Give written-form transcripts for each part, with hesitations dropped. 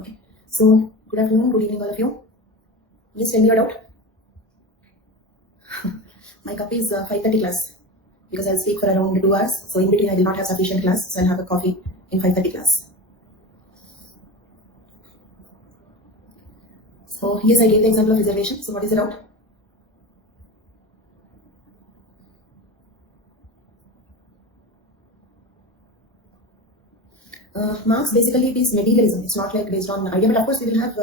Okay. So, good afternoon, good evening, all of you. Please tell me your doubt. My copy is 5:30 class because I'll speak for around 2 hours. So, in between, I will not have sufficient class. So, I'll have a coffee in 5:30 class. So, yes, I gave the example of reservation. So, what is the doubt? Marx basically it is medievalism. It's not like based on idea, but of course we will have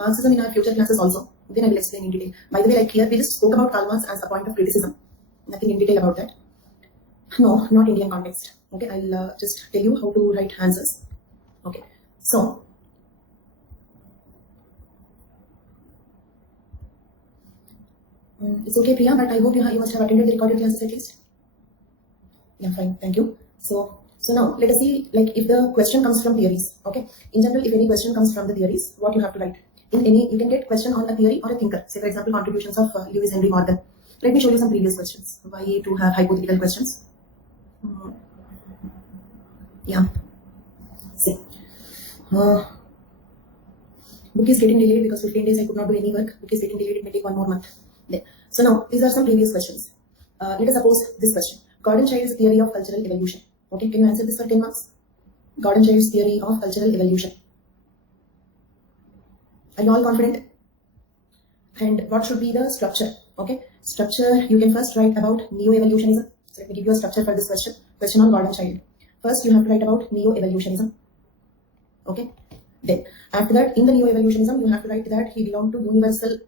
Marxism in our future classes also. Then I will explain in detail. By the way, like here we just spoke about Karl Marx as a point of criticism. Nothing in detail about that. No, not Indian context. Okay, I'll just tell you how to write answers. Okay, so it's okay, Priya, but I hope you must have attended the recorded classes at least. Yeah, fine, thank you. So now let us see, like if the question comes from theories. Okay, in general, if any question comes from the theories, what you have to write. In any, you can get question on a theory or a thinker. Say for example, contributions of Lewis Henry Morgan. Let me show you some previous questions. Why to have hypothetical questions? Yeah. See, book is getting delayed because 15 days I could not do any work. Book is getting delayed. It may take 1 more month. There. So now these are some previous questions. Let us suppose this question: Gordon Child's theory of cultural evolution. Okay, can you answer this for 10 marks? Gordon Child's theory of cultural evolution. Are you all confident? And what should be the structure? Okay, structure you can first write about neo-evolutionism. So let me give you a structure for this question. Question on Gordon Child. First you have to write about neo-evolutionism. Okay, then after that in the neo-evolutionism you have to write that he belonged to universal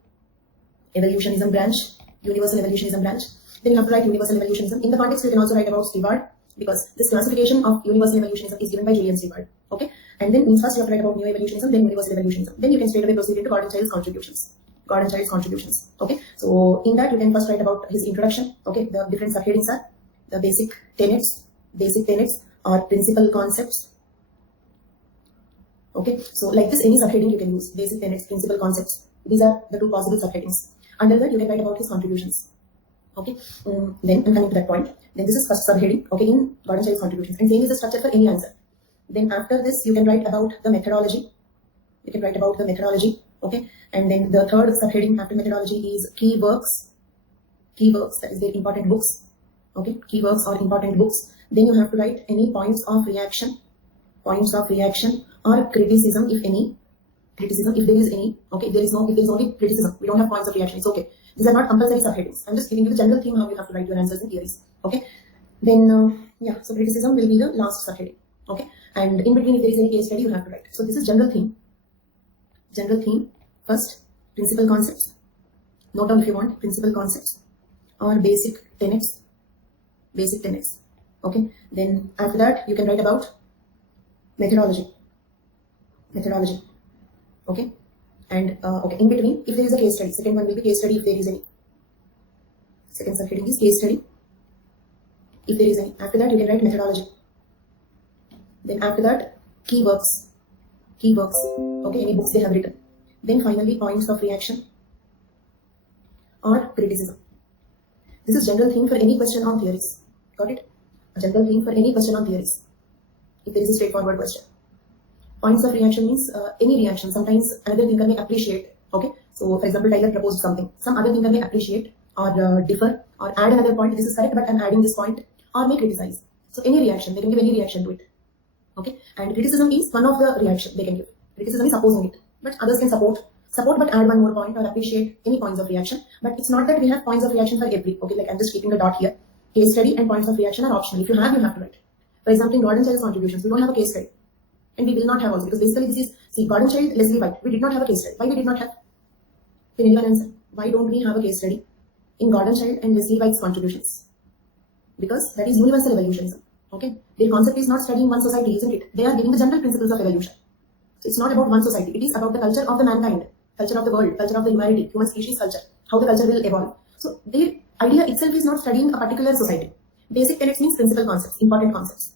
evolutionism branch. Universal evolutionism branch. Then you have to write universal evolutionism. In the context you can also write about Stewart, because this classification of universal evolutionism is given by Julian Stewart. Okay, and then first you have to write about neo-evolutionism, then universal evolutionism. Then you can straight away proceed into Gordon Child's contributions. Gordon Child's contributions. Okay, so in that you can first write about his introduction. Okay, the different subheadings are the basic tenets or principal concepts. Okay, so like this, any subheading you can use: basic tenets, principal concepts. These are the 2 possible subheadings. Under that you can write about his contributions. Okay, then I'm coming to that point. Then this is first subheading, okay, in Gordon Child's contributions. And same is the structure for any answer. Then after this, you can write about the methodology. You can write about the methodology, okay. And then the third subheading after methodology is key works. Key works, that is their important books. Okay, key works or important books. Then you have to write any points of reaction or criticism, if any. Criticism, if there is any. Okay, if there is only criticism, we don't have points of reaction, it's okay. These are not compulsory subheadings. I'm just giving you the general theme how you have to write your answers in theories. Okay. Then yeah, so criticism will be the last subheading. Okay. And in between, if there is any case study, you have to write. So this is general theme. General theme. First, principal concepts. Note down if you want principal concepts or basic tenets. Basic tenets. Okay. Then after that, you can write about methodology. Methodology. Okay. And okay, in between, if there is a case study, second one will be case study if there is any. Second subheading is case study if there is any. After that, you can write methodology. Then after that, key works. Key works. Okay, any books they have written. Then finally, points of reaction or criticism. This is general theme for any question on theories. Got it? A general theme for any question on theories. If there is a straightforward question. Points of reaction means any reaction. Sometimes another thinker may appreciate. Okay, so for example, Tyler proposed something. Some other thinker may appreciate or differ or add another point. This is correct, but I'm adding this point, or may criticize. So any reaction, they can give any reaction to it. Okay, and criticism is one of the reaction they can give. Criticism is opposing it, but others can support, but add one more point or appreciate any points of reaction. But it's not that we have points of reaction for every. Okay, like I'm just keeping a dot here. Case study and points of reaction are optional. If you have, you have to write. For example, in Gordon Child's contributions, we don't have a case study. And we will not have also, because basically this is, see, Gordon Child, Leslie White. We did not have a case study. Why we did not have? Can anyone answer? Why don't we have a case study in Gordon Child and Leslie White's contributions? Because that is universal evolutionism. Okay, their concept is not studying one society, isn't it? They are giving the general principles of evolution. So it's not about one society. It is about the culture of the mankind, culture of the world, culture of the humanity, human species culture, how the culture will evolve. So their idea itself is not studying a particular society. Basic tenets means principal concepts, important concepts.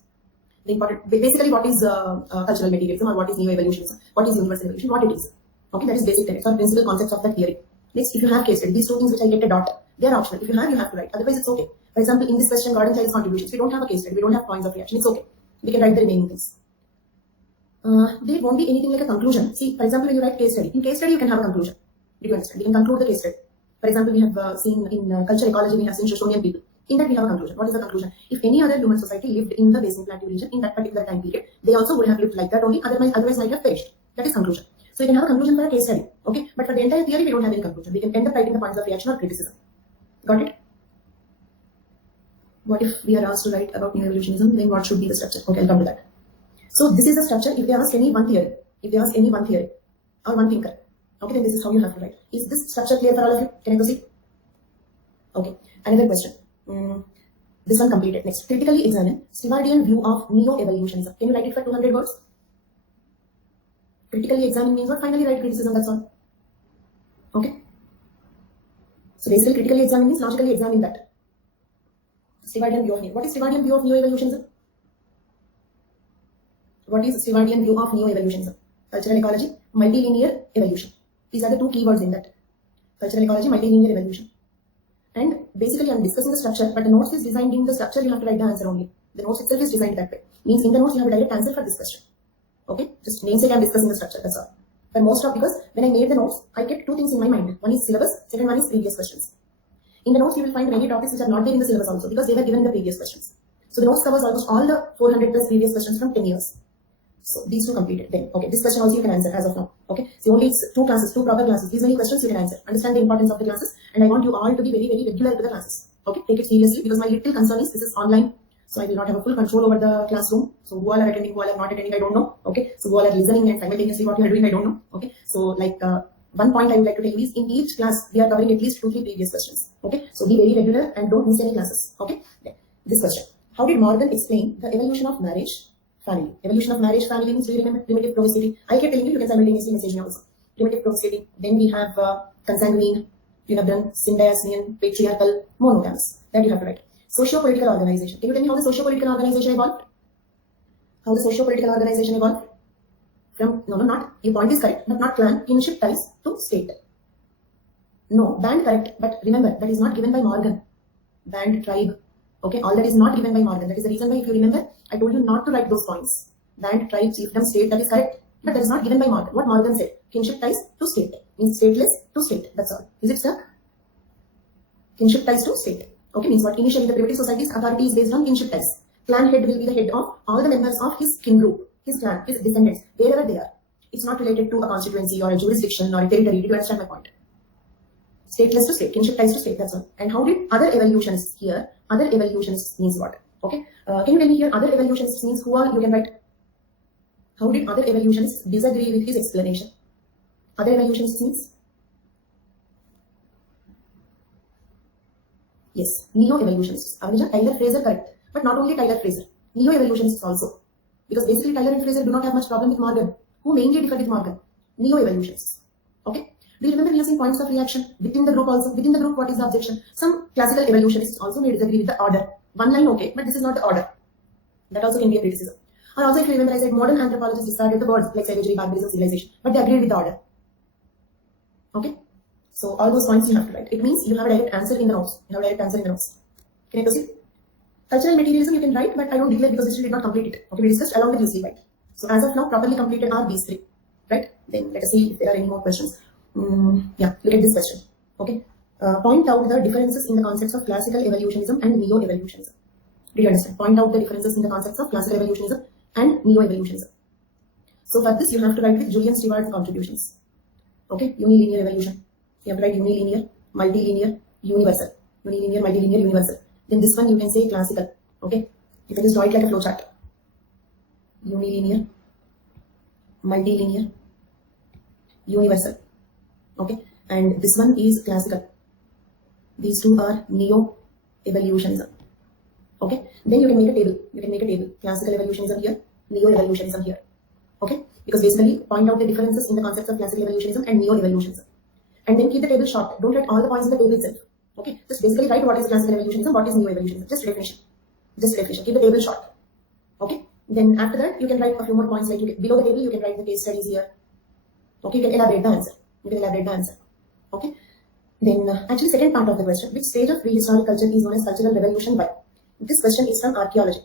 Basically, what is cultural materialism or what is neo-evolutionism? What is universal evolution? What it is? Okay, that is basic tenets or principal concepts of that theory. Next, if you have case study, these 2 things which I get a dot, they are optional. If you have to write. Otherwise, it's okay. For example, in this question, Gordon Child's contributions, we don't have a case study, we don't have points of reaction. It's okay. We can write the remaining things. there won't be anything like a conclusion. See, for example, when you write case study, in case study you can have a conclusion. Did you understand? You can conclude the case study. For example, we have seen in culture ecology, we have seen Shoshonian people. In that we have a conclusion. What is the conclusion? If any other human society lived in the Basin Plateau region in that particular time period, they also would have lived like that only, otherwise might have perished. That is conclusion. So you can have a conclusion for a case study. Okay, but for the entire theory, we don't have any conclusion. We can end up writing the points of reaction or criticism. Got it? What if we are asked to write about new evolutionism? Then what should be the structure? Okay, I'll come to that. So this is the structure. If they ask any one theory, or one thinker, okay, then this is how you have to write. Is this structure clear for all of you? Can I proceed? Okay. Another question. This one completed. Next, critically examine Stewardian view of neo-evolutionism. Can you write it for 200 words? Critically examine means what? Finally write criticism, that's all. Okay. So basically critically examine means logically examine that. Stewardian view of neo. What is Stewardian view of neo-evolutionism? What is Stewardian view of neo-evolutionism? Cultural ecology, multilinear evolution. These are the two keywords in that. Cultural ecology, multilinear evolution. And basically I'm discussing the structure, but the notes is designed in the structure, you have to write the answer only. The notes itself is designed that way. Means in the notes you have a direct answer for this question. Okay? Just namesake I'm discussing the structure, that's all. But because when I made the notes, I kept two things in my mind. One is syllabus, second one is previous questions. In the notes you will find many topics which are not there in the syllabus also, because they were given in the previous questions. So the notes covers almost all the 400 plus previous questions from 10 years. So these two completed. Then, okay, this question also you can answer as of now. Okay, so only it's two classes, two proper classes. These many questions you can answer. Understand the importance of the classes, and I want you all to be very, very regular with the classes. Okay, take it seriously, because my little concern is this is online, so I will not have a full control over the classroom. So who all are attending, who all are not attending, I don't know. Okay, so who all are listening and simultaneously what you are doing, I don't know. Okay, so one point I would like to tell you is in each class we are covering at least 2-3 previous questions. Okay, so be very regular and don't miss any classes. Okay, then, this question: how did Morgan explain the evolution of marriage? Family. Evolution of marriage family means, do you remember? Primitive provocity. I kept telling you, you can simultaneously message me also. Primitive provocity. Then we have consanguine, unibrand, symbiosis, patriarchal, monogamous. That you have to write. Socio-political organization. Can you tell me how the socio-political organization evolved? How the socio-political organization evolved? From, no, not, your point is correct, but not clan, kinship ties to state. No, band correct, but remember, that is not given by Morgan. Band, tribe. Okay, all that is not given by Morgan. That is the reason why, if you remember, I told you not to write those points. Band, tribe, chiefdom, state, that is correct. But that is not given by Morgan. What Morgan said, kinship ties to state. Means stateless to state. That's all. Is it stuck? Kinship ties to state. Okay, means what? Initially, the primitive society's authority is based on kinship ties. Clan head will be the head of all the members of his kin group, his clan, his descendants, wherever they are. It's not related to a constituency or a jurisdiction or a territory. Do you understand my point? Stateless to state, kinship ties to state, that's all. And how did other evolutionists here? Other evolutionists means what? Okay, can you tell me here other evolutionists means who are? You can write. How did other evolutionists disagree with his explanation? Other evolutionists means? Yes, neo-evolutionists. Avnija, Tyler Fraser correct. But not only Tyler Fraser, neo-evolutionists also. Because basically Tyler and Fraser do not have much problem with Morgan. Who mainly differ with Morgan? Neo-evolutionists. Okay. Do you remember we have seen points of reaction within the group also? Within the group, what is the objection? Some classical evolutionists also may disagree with the order. One line, okay, but this is not the order. That also can be a criticism. And also, if you remember, I said modern anthropologists discarded the words like savagery, barbarism, civilization, but they agreed with the order. Okay? So all those points you have to write. It means you have a direct answer in the notes. You have a direct answer in the notes. Can I proceed? Cultural materialism you can write, but I don't declare because history did not complete it. Okay, we discussed along with UC, right? So as of now, properly completed are these three. Right? Then let us see if there are any more questions. Yeah, look at this question. Okay. Point out the differences in the concepts of classical evolutionism and neo-evolutionism. Do you understand? Point out the differences in the concepts of classical evolutionism and neo-evolutionism. So for this, you have to write with Julian Stewart's contributions. Okay, unilinear evolution. You have to write unilinear, multilinear, universal. Unilinear, multilinear, universal. Then this one you can say classical. Okay, you can just draw it like a flowchart. Unilinear, multilinear, universal. Okay, and this one is classical. These two are neo-evolutionism. Okay, then you can make a table. You can make a table. Classical evolutionism here, neo-evolutionism here. Okay, because basically point out the differences in the concepts of classical evolutionism and neo-evolutionism. And then keep the table short. Don't write all the points in the table itself. Okay, just basically write what is classical evolutionism, what is neo-evolutionism. Just definition. Just definition. Keep the table short. Okay, then after that you can write a few more points like below the table you can write the case studies here. Okay, you can elaborate the answer. You can elaborate the answer. Okay, then actually second part of the question, which stage of prehistoric culture is known as cultural revolution by? This question is from archaeology.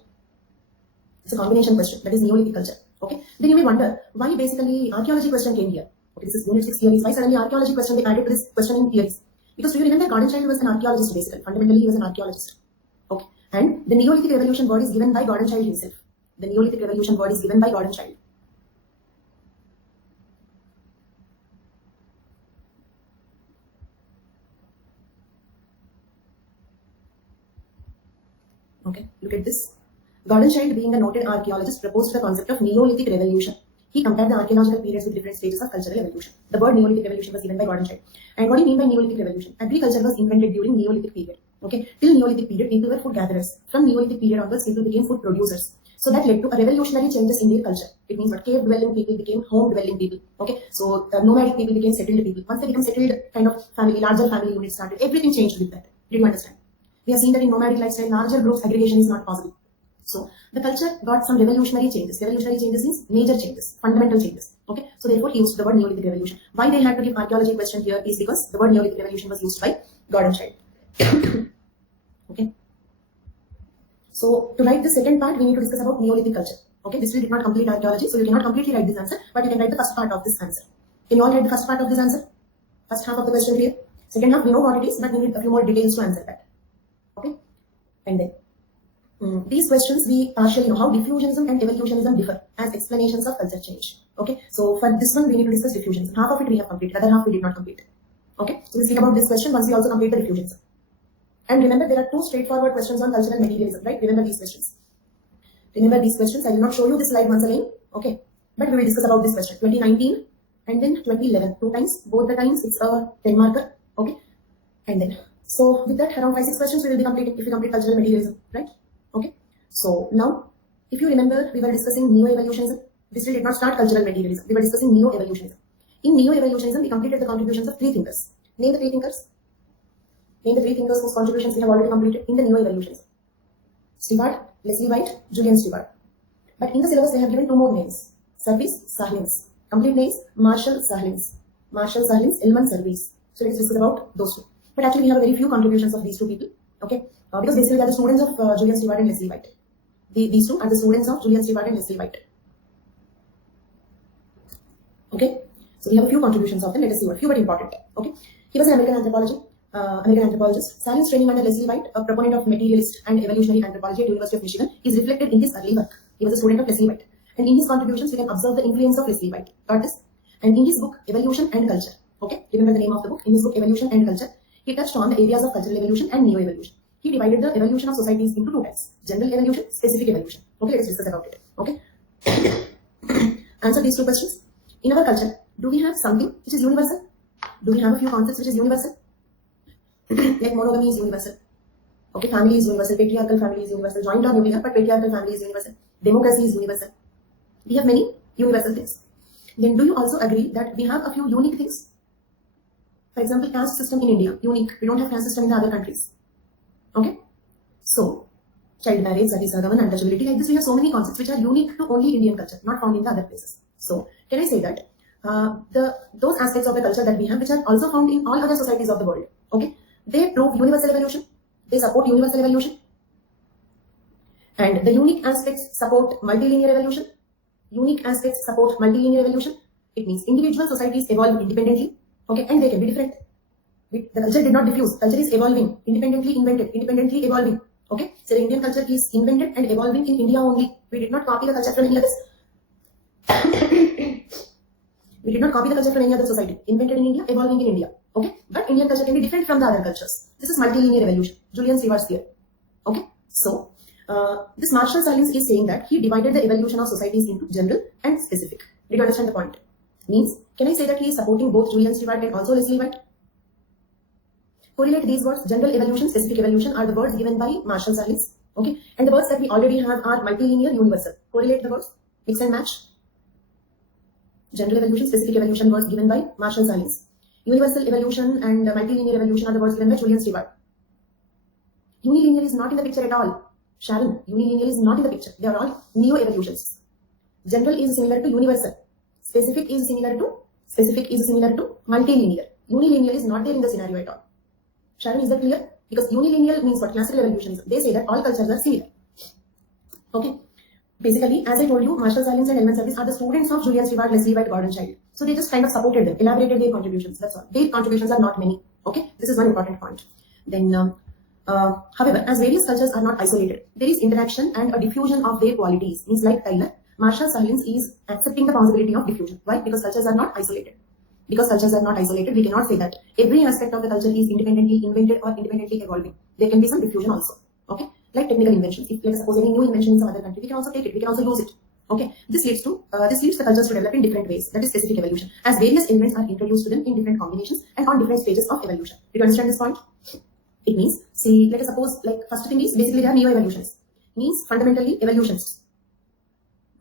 It's a combination question, that is Neolithic culture. Okay, then you may wonder why basically archaeology question came here. Okay, this is unit 6 theories. Why suddenly archaeology question they added to this question in theories? Because do you remember Gordon Childe was an archaeologist basically. Fundamentally, he was an archaeologist. Okay, and the Neolithic revolution word is given by Gordon Childe himself. The Neolithic revolution word is given by Gordon Childe. Okay, look at this. Gordon Childe, being a noted archaeologist, proposed the concept of Neolithic revolution. He compared the archaeological periods with different stages of cultural evolution. The word Neolithic revolution was given by Gordon Childe. And what do you mean by Neolithic revolution? Agriculture was invented during Neolithic period. Okay, till Neolithic period, people were food gatherers. From Neolithic period onwards, people became food producers. So that led to a revolutionary changes in their culture. It means what cave dwelling people became home dwelling people. Okay, so nomadic people became settled people. Once they become settled, kind of family, larger family units started. Everything changed with that. Did you understand? We have seen that in nomadic lifestyle, larger groups aggregation is not possible. So the culture got some revolutionary changes. Revolutionary changes means major changes, fundamental changes. Okay, so therefore he used the word Neolithic revolution. Why they had to give archaeology question here is because the word Neolithic revolution was used by Gordon Childe. Okay. So to write the second part, we need to discuss about Neolithic culture. Okay, this did not complete archaeology, so you cannot completely write this answer, but you can write the first part of this answer. Can you all write the first part of this answer? First half of the question here. Second half, we know what it is, but we need a few more details to answer that. Okay, and then these questions we partially know how diffusionism and evolutionism differ as explanations of culture change. Okay, so for this one we need to discuss diffusionism. Half of it we have completed, other half we did not complete. Okay, so we'll speak about this question once we also complete the diffusionism. And remember, there are two straightforward questions on cultural materialism, right? Remember these questions. Remember these questions. I will not show you this slide once again. Okay, but we will discuss about this question. 2019 and then 2011, 2 times. Both the times it's a 10 marker. Okay, and then so with that around 5-6 questions we will be completing if we complete cultural materialism, right? Okay, so now if you remember, we were discussing neo-evolutionism. We still did not start cultural materialism. We were discussing neo-evolutionism. In neo-evolutionism, we completed the contributions of 3 thinkers. Name the 3 thinkers. Name the 3 thinkers whose contributions we have already completed in the neo-evolutionism. Stewart, Leslie White, Julian Stewart. But in the syllabus, they have given 2 more names. Service, Sahlins. Complete names, Marshall Sahlins. Marshall Sahlins, Elman Service. So let's discuss about those 2. But actually, we have very few contributions of these 2 people. Okay, because basically they are the students of Julian Stewart and Leslie White. These 2 are the students of Julian Stewart and Leslie White. Okay, so we have a few contributions of them. Let us see what few but important. Okay, he was an American anthropologist. Sahlins' training under Leslie White, a proponent of materialist and evolutionary anthropology at University of Michigan, is reflected in his early work. He was a student of Leslie White, and in his contributions we can observe the influence of Leslie White. Got this? And in his book Evolution and Culture. Okay, remember the name of the book. In his book Evolution and Culture, he touched on the areas of cultural evolution and neo-evolution. He divided the evolution of societies into 2 types: general evolution, specific evolution. Okay, let's discuss about it. Okay, answer these 2 questions. In our culture, do we have something which is universal? Do we have a few concepts which is universal? Like monogamy is universal. Okay, family is universal. Patriarchal family is universal. Joint or nuclear, but patriarchal family is universal. Democracy is universal. We have many universal things. Then do you also agree that we have a few unique things? For example, caste system in India, unique. We don't have caste system in the other countries. Okay, so child marriage, sati sadhavan, untouchability, like this we have so many concepts which are unique to only Indian culture, not found in the other places. So can I say that those aspects of the culture that we have, which are also found in all other societies of the world, okay, they prove universal evolution, they support universal evolution, and the unique aspects support multilinear evolution. Unique aspects support multilinear evolution. It means individual societies evolve independently, okay, and they can be different. The culture did not diffuse. Culture is evolving, independently invented, independently evolving. Okay, so the Indian culture is invented and evolving in India only. We did not copy the culture from any others. We did not copy the culture from any other society. Invented in India, evolving in India. Okay, but Indian culture can be different from the other cultures. This is multilinear evolution. Julian Stewart's theory. Okay, so this Marshall Sahlins is saying that he divided the evolution of societies into general and specific. Did you understand the point? Means, can I say that he is supporting both Julian Stewart and also Leslie White? Correlate these words. General evolution, specific evolution are the words given by Marshall Sahlins. Okay, and the words that we already have are multilinear, universal. Correlate the words, mix and match. General evolution, specific evolution words given by Marshall Sahlins. Universal evolution and multilinear evolution are the words given by Julian Stewart. Unilinear is not in the picture at all. Sharon, unilinear is not in the picture. They are all neo-evolutions. General is similar to universal. Specific is similar to multilinear. Unilinear is not there in the scenario at all. Sharon, is that clear? Because unilinear means what? Classical evolutionism. They say that all cultures are similar. Okay. Basically, as I told you, Marshall Sahlins and Elman Service are the students of Julian Stewart, Leslie White, Gordon Child. So they just kind of supported them, elaborated their contributions. That's all. Their contributions are not many. Okay, this is one important point. Then, however, as various cultures are not isolated, there is interaction and a diffusion of their qualities. Means like Tyler, Marshall Sahlins is accepting the possibility of diffusion. Why? Because cultures are not isolated. Because cultures are not isolated, we cannot say that every aspect of the culture is independently invented or independently evolving. There can be some diffusion also. Okay, like technical inventions. If let's suppose any new invention in some other country, we can also take it. We can also use it. Okay, this leads the cultures to develop in different ways. That is specific evolution. As various elements are introduced to them in different combinations and on different stages of evolution. Did you understand this point? It means, see, let us suppose, like first thing is basically they are neo-evolutionists. Means fundamentally evolutionists.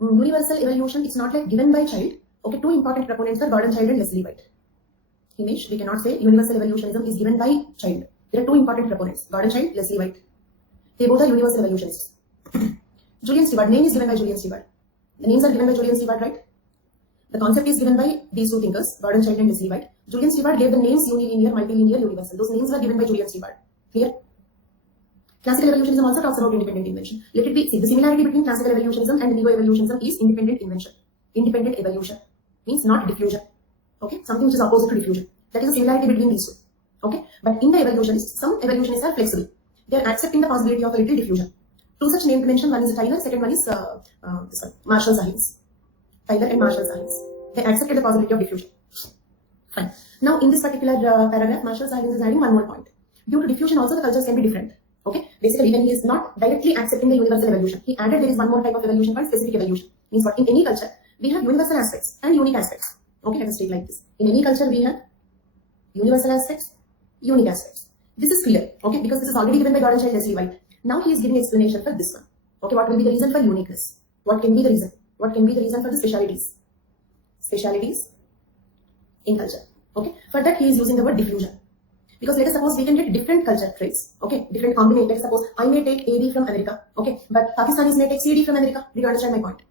Universal evolution is not like given by child. Okay, two important proponents are Gordon Child and Leslie White. Image, we cannot say universal evolutionism is given by child. There are two important proponents, Gordon Child, Leslie White. They both are universal evolutionists. Julian Stewart, name is given by Julian Stewart. The names are given by Julian Stewart, right? The concept is given by these two thinkers, Gordon Child and Leslie White. Julian Stewart gave the names unilinear, multilinear, universal. Those names were given by Julian Stewart. Clear? Classical evolutionism also talks about independent invention. Let it be, see, the similarity between classical evolutionism and neo-evolutionism is independent invention. Independent evolution means not diffusion. Okay, something which is opposite to diffusion. That is the similarity between these two. Okay, but in the evolutionists, some evolutionists are flexible. They are accepting the possibility of a little diffusion. Two such named mention, one is Tyler, second one is Marshall Sahlins. Tyler and Marshall Sahlins. They accepted the possibility of diffusion. Fine. Now in this particular paragraph, Marshall Sahlins is adding one more point. Due to diffusion also the cultures can be different. Okay, basically when he is not directly accepting the universal evolution, he added there is one more type of evolution called specific evolution. Means what? In any culture, we have universal aspects and unique aspects. Okay, let us take like this. In any culture, we have universal aspects, unique aspects. This is clear, okay, because this is already given by Gordon Child, Leslie White. Now he is giving explanation for this one. Okay, what will be the reason for uniqueness? What can be the reason? What can be the reason for the specialities? Specialities in culture. Okay, for that he is using the word diffusion. Because let us suppose we can get different culture traits, okay, different combination. Let us suppose I may take AD from America, okay, but Pakistanis may take CD from America. Do you understand my point?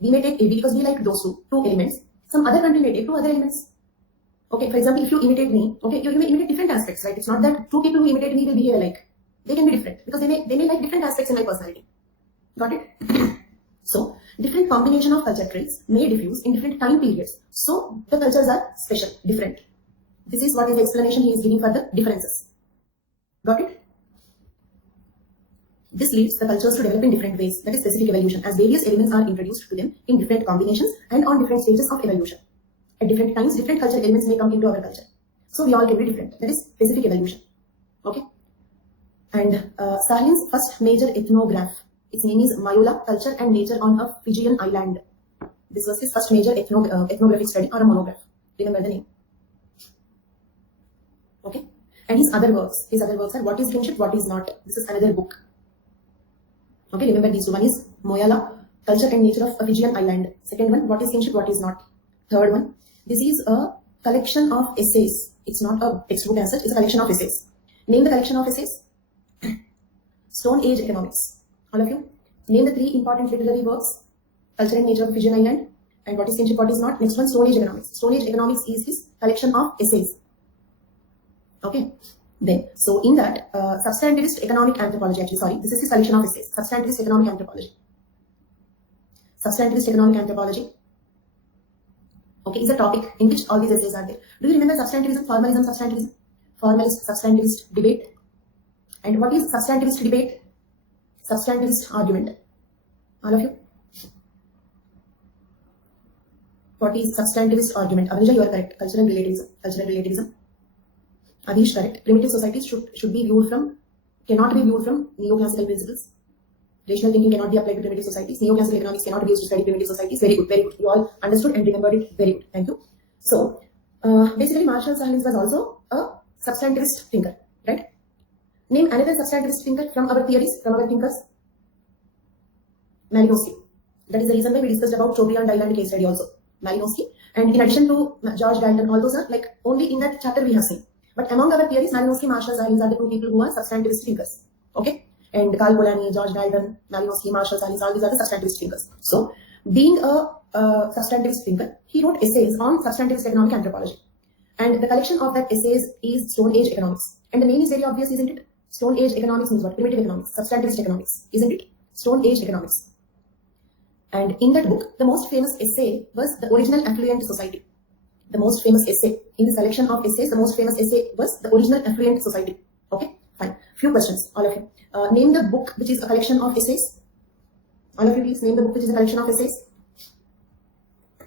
We may take AD because we like those two elements. Some other country may take two other elements. Okay, for example, if you imitate me, okay, you may imitate different aspects, right? It's not that two people who imitate me will behave alike. They can be different because they may like different aspects in my personality. Got it? So, different combination of culture traits may diffuse in different time periods. So, the cultures are special, different. This is what is the explanation he is giving for the differences. Got it? This leads the cultures to develop in different ways. That is specific evolution, as various elements are introduced to them in different combinations and on different stages of evolution. At different times, different cultural elements may come into our culture. So we all can be different. That is specific evolution. Okay? And Sahlin's first major ethnograph, its name is Mayola, Culture and Nature on a Fijian Island. This was his first major ethnographic study or a monograph. Remember the name. Okay? And his other works are What is Kinship, What is Not. This is another book. Okay, remember these two. One is Moyala, Culture and Nature of a Fijian Island. Second one, What is Kinship, What is Not. Third one, this is a collection of essays. It's not a textbook as such, it's a collection of essays. Name the collection of essays. Stone Age Economics. All of you. Name the three important literary works. Culture and Nature of Fijian Island. And What is Kinship, What is Not. Next one, Stone Age Economics. Stone Age Economics is his collection of essays. Okay. Then, so in that, substantivist economic anthropology, actually, sorry, this is his collection of essays. Substantivist economic anthropology. Substantivist economic anthropology. Okay, is a topic in which all these essays are there. Do you remember substantivism, formalism, substantivism? Formalist, substantivist debate. And what is substantivist debate? Substantivist argument. All of you? What is substantivist argument? Avinja, you are correct. Cultural relativism. Cultural relativism. Adish, correct. Primitive societies should be viewed from, cannot be viewed from neoclassical principles. Rational thinking cannot be applied to primitive societies. Neoclassical economics cannot be used to study primitive societies. Very good, very good. You all understood and remembered it. Very good. Thank you. So, basically, Marshall Sahlins was also a substantivist thinker, right? Name another substantivist thinker from our theories, from our thinkers. Malinowski. That is the reason why we discussed about Chaudhry Island case study also. Malinowski. And in addition to George Galton, all those are like only in that chapter we have seen. But among our theories, Malinowski, Marshall Sahlins are the two people who are substantivist thinkers. Okay? And Carl Polanyi, George Galton, Malinowski, Marshall Sahlins, all these are the substantivist thinkers. So, being a substantivist thinker, he wrote essays on substantivist economic anthropology. And the collection of that essays is Stone Age Economics. And the name is very obvious, isn't it? Stone Age Economics means what? Primitive economics, substantivist economics, isn't it? Stone Age Economics. And in that book, the most famous essay was The Original Affluent Society. The most famous essay. In this collection of essays, the most famous essay was The Original Affluent Society. Okay, fine. Few questions, all of you. Name the book which is a collection of essays. All of you please name the book which is a collection of essays.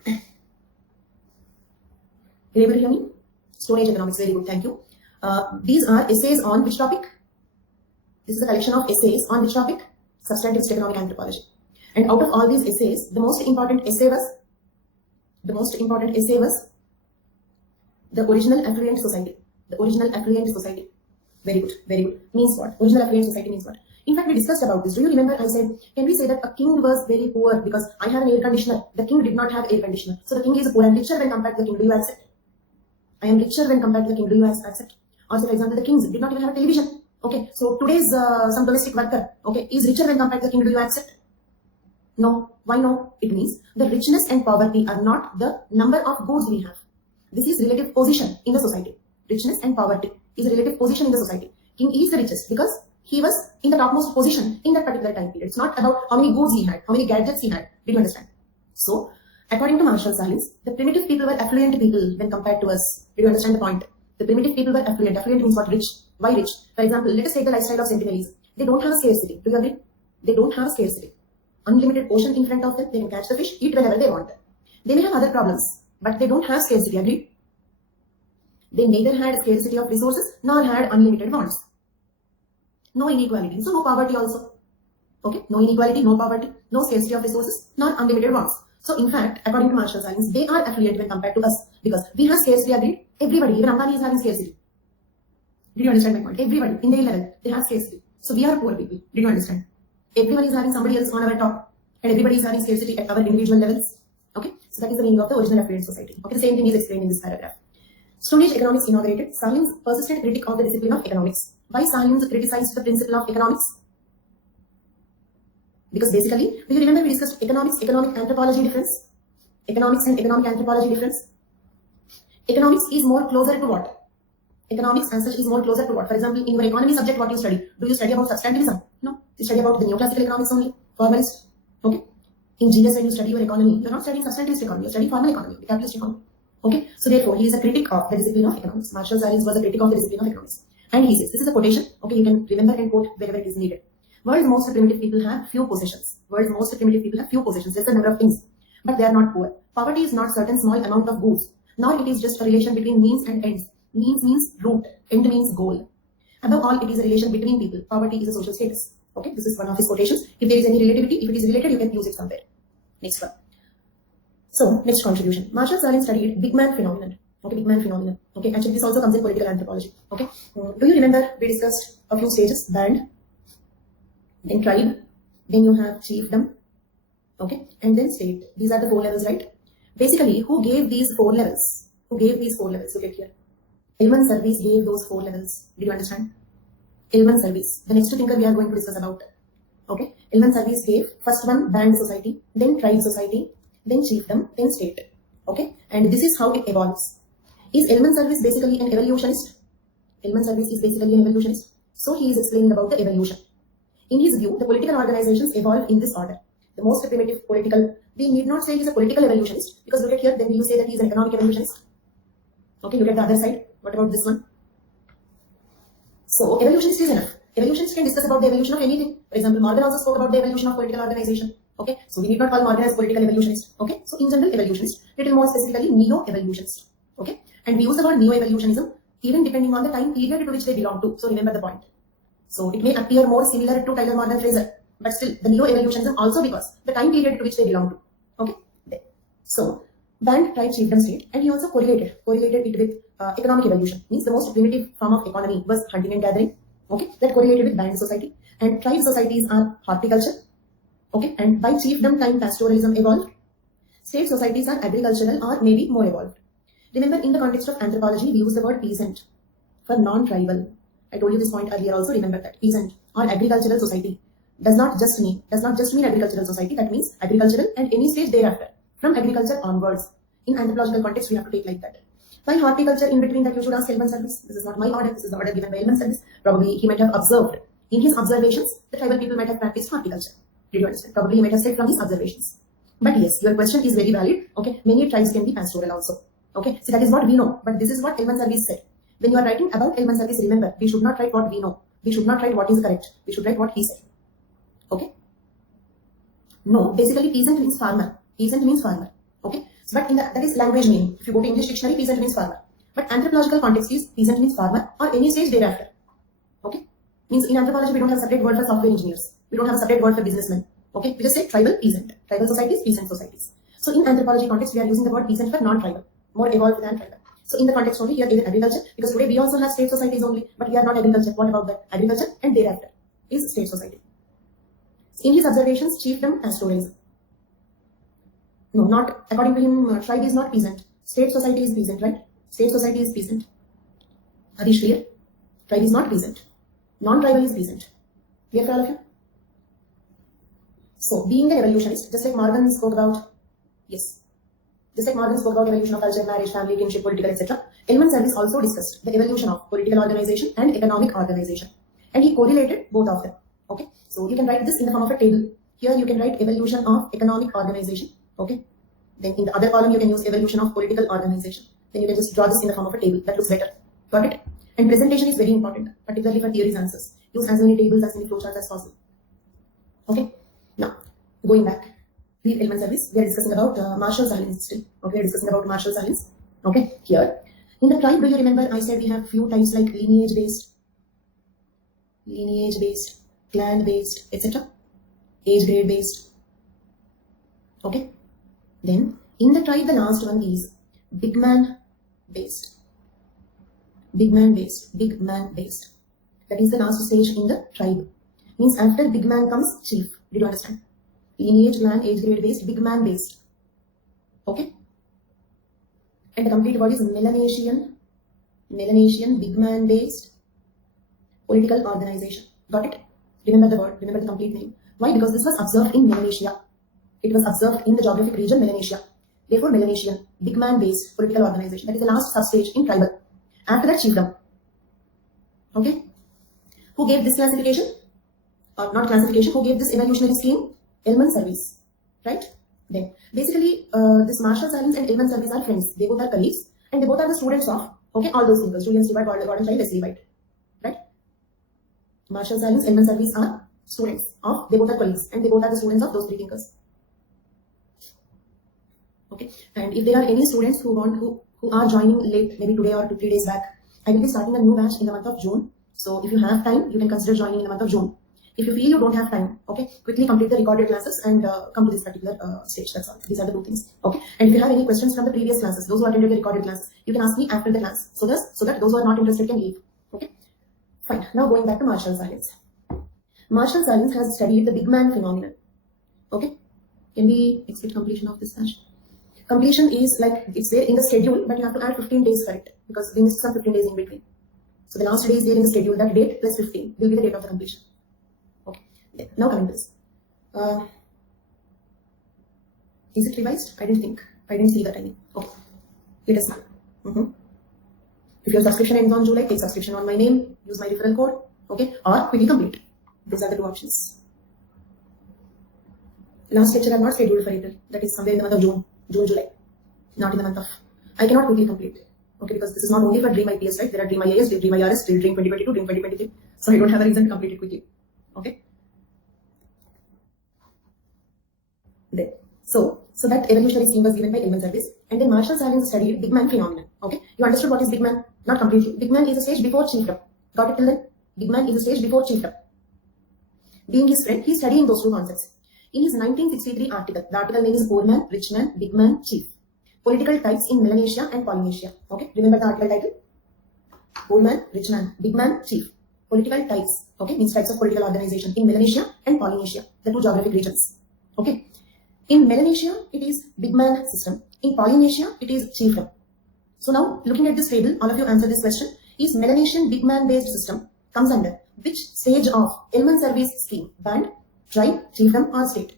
Are you able to hear me? Stone Age Economics, very good, thank you. These are essays on which topic? This is a collection of essays on which topic? Substantivist economic anthropology. And out of all these essays, the most important essay was The Original Affluent Society. The Original Affluent Society. Very good, very good. Means what? Original Affluent Society means what? In fact, we discussed about this. Do you remember I said, can we say that a king was very poor because I have an air conditioner? The king did not have air conditioner. So the king is poor and richer when compared to the king. Do you accept? I am richer when compared to the king. Do you accept? Also, for example, the kings did not even have a television. Okay, so today's some domestic worker, okay, is richer when compared to the king. Do you accept? No. Why no? It means the richness and poverty are not the number of goods we have. This is relative position in the society. Richness and poverty is a relative position in the society. King is the richest because he was in the topmost position in that particular time period. It's not about how many goods he had, how many gadgets he had. Did you understand? So, according to Marshall Salins, the primitive people were affluent people when compared to us. Did you understand the point? The primitive people were affluent. Affluent means what? Rich. Why rich? For example, let us take the lifestyle of Sentinelese. They don't have a scarcity. Do you agree? They don't have a scarcity. Unlimited ocean in front of them. They can catch the fish, eat whenever they want. They may have other problems, but they don't have scarcity. Agree? They neither had scarcity of resources nor had unlimited wants. No inequality. So no poverty also. Okay? No inequality, no poverty, no scarcity of resources, nor unlimited wants. So in fact, according to Marshall Salins, they are affluent when compared to us because we have scarcity. Agreed? Everybody, even Ambani is having scarcity. Did you understand my point? Everybody in their level, they have scarcity. So we are poor people. Did you understand? Everyone is having somebody else on our top, and everybody is having scarcity at our individual levels. Okay, so that is the meaning of the original affluent society. Okay, the same thing is explained in this paragraph. Stone Age economics inaugurated. Salins, persistent critic of the discipline of economics. Why Salins criticized the principle of economics? Because basically, do you remember we discussed economics, economic anthropology difference? Economics and economic anthropology difference? Economics is more closer to what? Economics as such is more closer to what? For example, in your economy subject, what you study? Do you study about substantivism? No. You study about the neoclassical economics only, formalist. Okay. In GS, when you study your economy, you're not studying substantivist economy, you're studying formal economy, the capitalist economy. Okay. So therefore, he is a critic of the discipline of economics. Marshall Salins was a critic of the discipline of economics. And he says, this is a quotation. Okay, you can remember and quote wherever it is needed. World's most primitive people have few possessions. World's most primitive people have few possessions. That's the number of things. But they are not poor. Poverty is not certain small amount of goods. Nor it is just a relation between means and ends. Means means root. End means goal. Above all, it is a relation between people. Poverty is a social status. Okay, this is one of his quotations. If there is any relativity, if it is related, you can use it somewhere. Next one. So, next contribution. Marshall Salins studied big man phenomenon. Okay, big man phenomenon. Okay, actually this also comes in political anthropology. Okay, do you remember we discussed a few stages? Band, then tribe, then you have chiefdom, okay, and then state. These are the 4 levels, right? Basically, who gave these 4 levels? Who gave these 4 levels? Look at here. Elman Service gave those 4 levels. Did you understand? Elman Service. The next thinker we are going to discuss about. Okay, Elman Service gave first one band society, then tribe society, then chiefdom, then state. Okay, and this is how it evolves. Is Elman Service basically an evolutionist? Elman Service is basically an evolutionist. So he is explaining about the evolution. In his view, the political organizations evolve in this order. The most primitive political, we need not say he is a political evolutionist, because look at here, then you say that he is an economic evolutionist. Okay, look at the other side. What about this one? So, evolutionist is enough. Evolutionists can discuss about the evolution of anything. For example, Morgan also spoke about the evolution of political organization. Okay, so we need not call Morgan as political evolutionist. Okay, so in general, evolutionist, little more specifically, neo-evolutionist. Okay, and we use the word neo-evolutionism even depending on the time period to which they belong to. So remember the point. So it may appear more similar to Tyler Morgan Fraser, but still the neo-evolutionism also because the time period to which they belong to. Okay, there. So band, tribe, chiefdom, state, and he also correlated it with economic evolution. Means the most primitive form of economy was hunting and gathering. Okay, that correlated with band society, and tribe societies are horticulture. Okay, and by chiefdom time pastoralism evolved. State societies are agricultural or maybe more evolved. Remember, in the context of anthropology, we use the word peasant for non-tribal. I told you this point earlier also, remember that. Peasant or agricultural society does not just mean agricultural society. That means agricultural and any stage thereafter. From agriculture onwards. In anthropological context, we have to take like that. By horticulture, in between that you should ask Elman Service. This is not my order, this is the order given by Elman Service. Probably he might have observed. In his observations, the tribal people might have practiced horticulture. Did you understand? Probably he might have said from his observations. But yes, your question is very valid. Okay, many tribes can be pastoral also. Okay, so that is what we know. But this is what Elman Service said. When you are writing about Elman Service, remember, we should not write what we know. We should not write what is correct. We should write what he said. Okay. No, basically peasant means farmer. Peasant means farmer. Okay. So, but in that is language meaning. If you go to English dictionary, peasant means farmer. But anthropological context is peasant means farmer or any stage thereafter. Okay. Means in anthropology we don't have a separate word for software engineers. We don't have a separate word for businessmen. Okay. We just say tribal, peasant. Tribal societies, peasant societies. So in anthropology context we are using the word peasant for non-tribal, more evolved than tribal. So in the context only here even agriculture, because today we also have state societies only, but we are not agriculture. What about that? Agriculture and thereafter is state society. In his observations, chiefdom pastoralism. No, not according to him. Tribe is not peasant. State society is peasant, right? State society is peasant. Are these clear? Tribe is not peasant. Non-tribal is peasant. Clear for all of you? So, being an evolutionist, just like Morgan spoke about, yes, just like Morgan spoke about evolution of culture, marriage, family, kinship, political, etc. Elman Service also discussed the evolution of political organization and economic organization, and he correlated both of them. Okay, so you can write this in the form of a table. Here you can write evolution of economic organization. Okay, then in the other column you can use evolution of political organization. Then you can just draw this in the form of a table. That looks better. Got it? And presentation is very important, particularly for theories answers. Use as many tables, as many flowcharts as possible. Okay. Now, going back, leave Elman Service. We are discussing about Marshall Silence still. Okay, we are discussing about Marshall Silence. Okay, here in the tribe, do you remember I said we have few types like lineage based, clan based, etc. Age grade based. Okay. Then in the tribe, the last one is big man based. Big man based. That is the last stage in the tribe. Means after big man comes chief. Did you understand? Lineage, clan, age grade based, big man based. Okay. And the complete word is Melanesian, big man based, political organization. Got it? Remember the word, remember the complete name. Why? Because this was observed in Melanesia. It was observed in the geographic region Melanesia. Therefore, Melanesian, big man based, political organization. That is the last substage in tribal. After that, chiefdom. Okay. Who gave this classification? Or not classification, who gave this evolutionary scheme? Elman Service. Right? Then, basically, this Marshall Silence and Elman Service are friends. They both are colleagues. And they both are the students of, okay, all those thinkers. Julian Stewart, Gordon Childe, Wesley White. Right? Marshall Silence, Elman Service are students of, they both are colleagues. And they both are the students of those three thinkers. Okay. And if there are any students who are joining late, maybe today or 2-3 days back, I will be starting a new batch in the month of June. So if you have time, you can consider joining in the month of June. If you feel you don't have time, okay, quickly complete the recorded classes and come to this particular stage. That's all. These are the two things. Okay. And if you have any questions from the previous classes, those who attended the recorded classes, you can ask me after the class. So that those who are not interested can leave. Okay. Fine. Now going back to Marshall Silence. Marshall Silence has studied the big man phenomenon. Okay. Can we expect completion of this batch? Completion is like, it's there in the schedule, but you have to add 15 days for it because we missed some 15 days in between. So the last day is there in the schedule. That date plus 15 will be the date of the completion. Okay. Now coming to this. Is it revised? I didn't see that any. Okay. It is not. If your subscription ends on July, take subscription on my name, use my referral code, okay, or quickly complete. These are the two options. Last lecture I have not scheduled for April. That is somewhere in the month of June, July. Not in the month of. I cannot quickly complete. Okay, because this is not only for Dream IPS, right? There are Dream IAS, Dream IRS, Dream 2022, Dream 2023. So I don't have a reason to complete it quickly. Okay. Then, so that evolutionary scheme was given by Elman Service, and then Marshall Silence studied big man phenomenon. Okay, you understood what is big man? Not completely. Big man is a stage before chiefdom. Got it till then? Big man is a stage before chiefdom. Being his friend, he is studying those two concepts. In his 1963 article, the article name is Poor Man, Rich Man, Big Man, Chief. Political types in Melanesia and Polynesia. Okay, remember the article title? Poor Man, Rich Man, Big Man, Chief. Political types. Okay, means types of political organization in Melanesia and Polynesia, the two geographic regions. Okay. In Melanesia, it is big man system. In Polynesia, it is chiefdom. So now, looking at this table, all of you answer this question. Is Melanesian big man based system comes under which stage of Elman Service scheme? Band, tribe, chiefdom or state?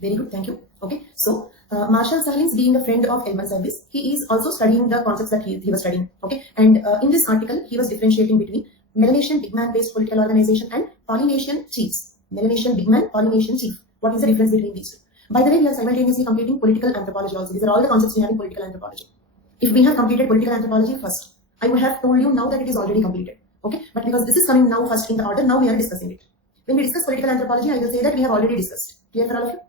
Very good, thank you. Okay, so Marshall Silence, being a friend of Elman Service, he is also studying the concepts that he was studying. Okay, and in this article, he was differentiating between Melanesian big man based political organization and Polynesian chiefs. Melanesian big man, Polynesian chief. What is the difference between these two? By the way, we are simultaneously completing political anthropology also. These are all the concepts we have in political anthropology. If we have completed political anthropology first, I would have told you now that it is already completed. Okay, but because this is coming now first in the order, now we are discussing it. When we discuss political anthropology, I will say that we have already discussed. Clear for all of you?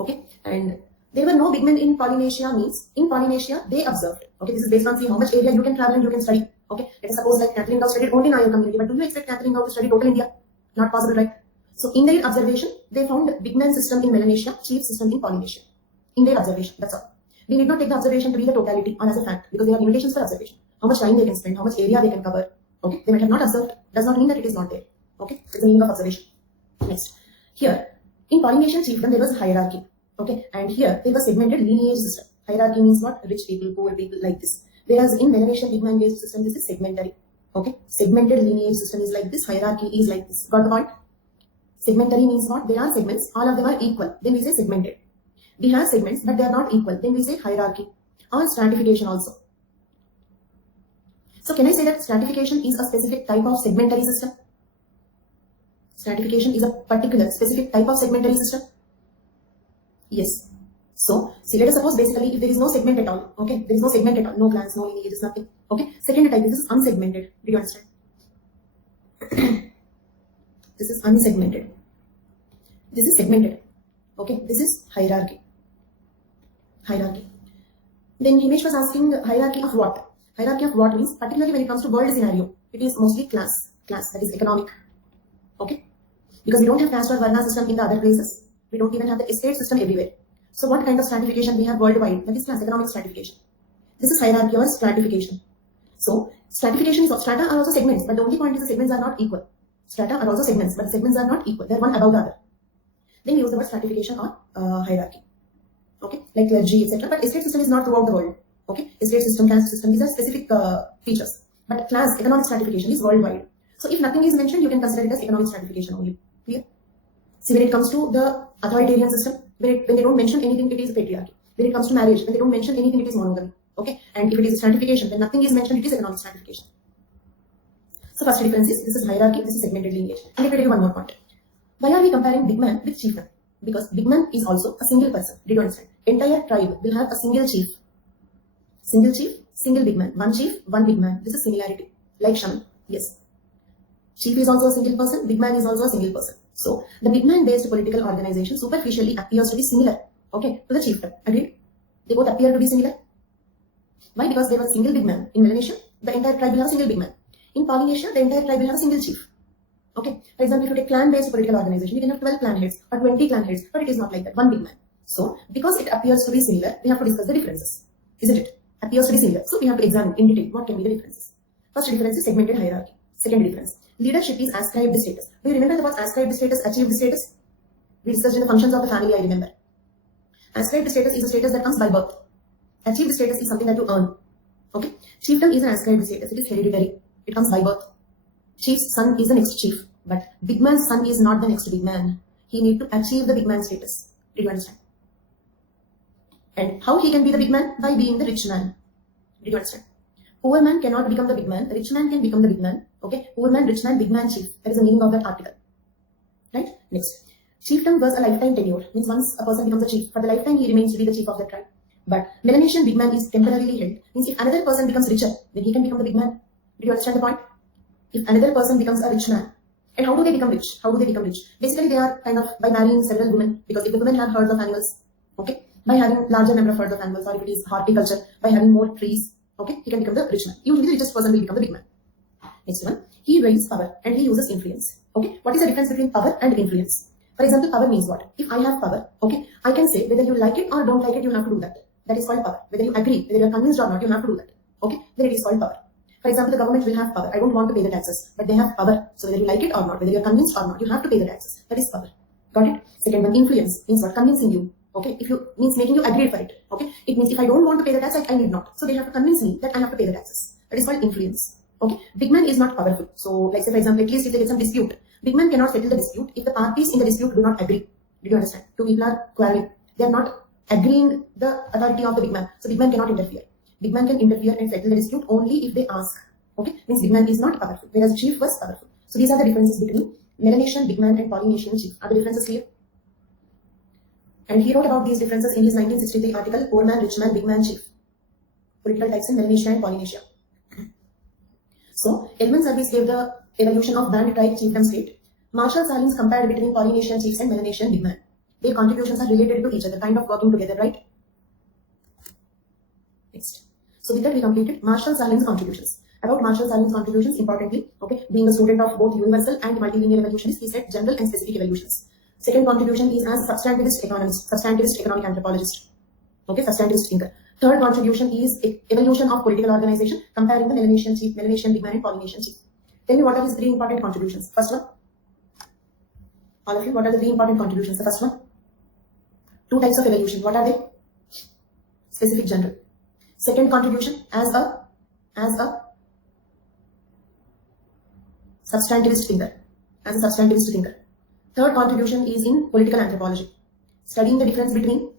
Okay, and there were no big men in Polynesia means in Polynesia they observed. Okay, this is based on see how much area you can travel and you can study. Okay, let us suppose like Catherine Dow studied only in our community, but do you expect Catherine Dow to study total India? Not possible, right? So in their observation, they found big man system in Melanesia, chief system in Polynesia. In their observation, that's all. We need not take the observation to be the totality or as a fact because there are limitations for observation. How much time they can spend, how much area they can cover. Okay, they might have not observed. Does not mean that it is not there. Okay, it's the meaning of observation. Next, here in Polynesian chiefdom there was hierarchy. Okay, and here there was segmented lineage system. Hierarchy means what? Rich people, poor people, like this. Whereas in Melanesian big man based system, this is segmentary. Okay, segmented lineage system is like this. Hierarchy is like this. Got the point? Segmentary means what? There are segments, all of them are equal. Then we say segmented. We have segments, but they are not equal. Then we say hierarchy or stratification also. So can I say that stratification is a specific type of segmentary system? Stratification is a particular specific type of segmentary system. Yes. So, see, let us suppose basically if there is no segment at all, okay, there is no segment at all, no clans, no lineages, nothing, okay. Second type, this is unsegmented. Do you understand? This is unsegmented. This is segmented. Okay, this is hierarchy. Hierarchy. Then Himesh was asking hierarchy of what? Hierarchy of what means, particularly when it comes to world scenario, it is mostly class, that is economic. Okay, because we don't have caste or varna system in the other places. We don't even have the estate system everywhere. So what kind of stratification we have worldwide? That is class, economic stratification. This is hierarchy or stratification. So stratification is, strata are also segments, but the only point is the segments are not equal. Strata are also segments, but the segments are not equal. They are one above the other. Then we use the word stratification or hierarchy. Okay, like clergy, etc. But estate system is not throughout the world. Okay, estate system, caste system, these are specific features. But class, economic stratification is worldwide. So if nothing is mentioned, you can consider it as economic stratification only. Clear? See, when it comes to the authoritarian system, when they don't mention anything, it is patriarchy. When it comes to marriage, when they don't mention anything, it is monogamy. Okay, and if it is stratification, when nothing is mentioned, it is economic stratification. So first difference is this is hierarchy, this is segmented lineage. And let me tell you one more point. Why are we comparing big man with chieftain? Because big man is also a single person. Did you understand? Entire tribe will have a single chief. Single chief, single big man. One chief, one big man. This is similarity. Like Shaman. Yes. Chief is also a single person. Big man is also a single person. So the big man based political organization superficially appears to be similar. Okay, to the chieftain. Agreed? They both appear to be similar. Why? Because they were single big man. In Melanesia, the entire tribe will have a single big man. In Polynesia, the entire tribe will have a single chief. Okay. For example, if you take clan-based political organization, you can have 12 clan heads or 20 clan heads, but it is not like that. One big man. So, because it appears to be similar, we have to discuss the differences. Isn't it? Appears to be similar. So, we have to examine in detail what can be the differences. First difference is segmented hierarchy. Second difference, leadership is ascribed status. Do you remember the words ascribed status, achieved status? We discussed in the functions of the family, I remember. Ascribed status is a status that comes by birth. Achieved status is something that you earn. Okay. Chiefdom is an ascribed status. It is hereditary. It comes by birth. Chief's son is the next chief. But big man's son is not the next big man. He need to achieve the big man status. Did you understand? And how he can be the big man? By being the rich man. Did you understand? Poor man cannot become the big man. The rich man can become the big man. Okay? Poor man, rich man, big man, chief. That is the meaning of that article. Right? Next. Chiefdom was a lifetime tenure. Means once a person becomes a chief, for the lifetime he remains to be the chief of the tribe. But Melanesian big man is temporarily held. Means if another person becomes richer, then he can become the big man. Did you understand the point? If another person becomes a rich man. And how do they become rich? How do they become rich? Basically, they are kind of by marrying several women. Because if the women have herds of animals, okay, by having larger number of herds of animals, or if it is horticulture, by having more trees, okay, he can become the rich man. Usually, the richest person will become the big man. Next one, he wields power and he uses influence. Okay, what is the difference between power and influence? For example, power means what? If I have power, okay, I can say whether you like it or don't like it, you have to do that. That is called power. Whether you agree, whether you are convinced or not, you have to do that. Okay, then it is called power. For example, the government will have power. I don't want to pay the taxes, but they have power. So whether you like it or not, whether you are convinced or not, you have to pay the taxes. That is power. Got it? Second one, influence means what? Convincing you. Okay, if you means making you agree for it. Okay, it means if I don't want to pay the tax, I need not. So they have to convince me that I have to pay the taxes. That is called influence. Okay, big man is not powerful. So, like say for example, at least if they get some dispute, big man cannot settle the dispute if the parties in the dispute do not agree. Do you understand? Two people are quarreling. They are not agreeing the authority of the big man. So big man cannot interfere. Big man can interfere and settle the dispute only if they ask. Okay, means big man is not powerful, whereas chief was powerful. So these are the differences between Melanesian, big man, and Polynesian chief. Are the differences clear? And he wrote about these differences in his 1963 article, Poor Man, Rich Man, Big Man, Chief. Political types in Melanesia and Polynesia. So, Edmund Service gave the evolution of band, tribe, chiefdom, state. Marshall Salins compared between Polynesian chiefs and Melanesian big man. Their contributions are related to each other, kind of working together, right? Next. So with that we completed Marshall Salins contributions. About Marshall Salins contributions, importantly, okay, being a student of both universal and multilinear evolutionists, he said general and specific evolutions. Second contribution is as substantivist economist, substantivist economic anthropologist. Okay, substantivist thinker. Third contribution is evolution of political organization, comparing the Melanesian chief, Melanesian big man, and Polynesian chief. Tell me what are his three important contributions. First one. All of you, what are the three important contributions? The first one. Two types of evolution. What are they? Specific, general. Second contribution as a substantivist thinker. As a substantivist thinker. Third contribution is in political anthropology, studying the difference between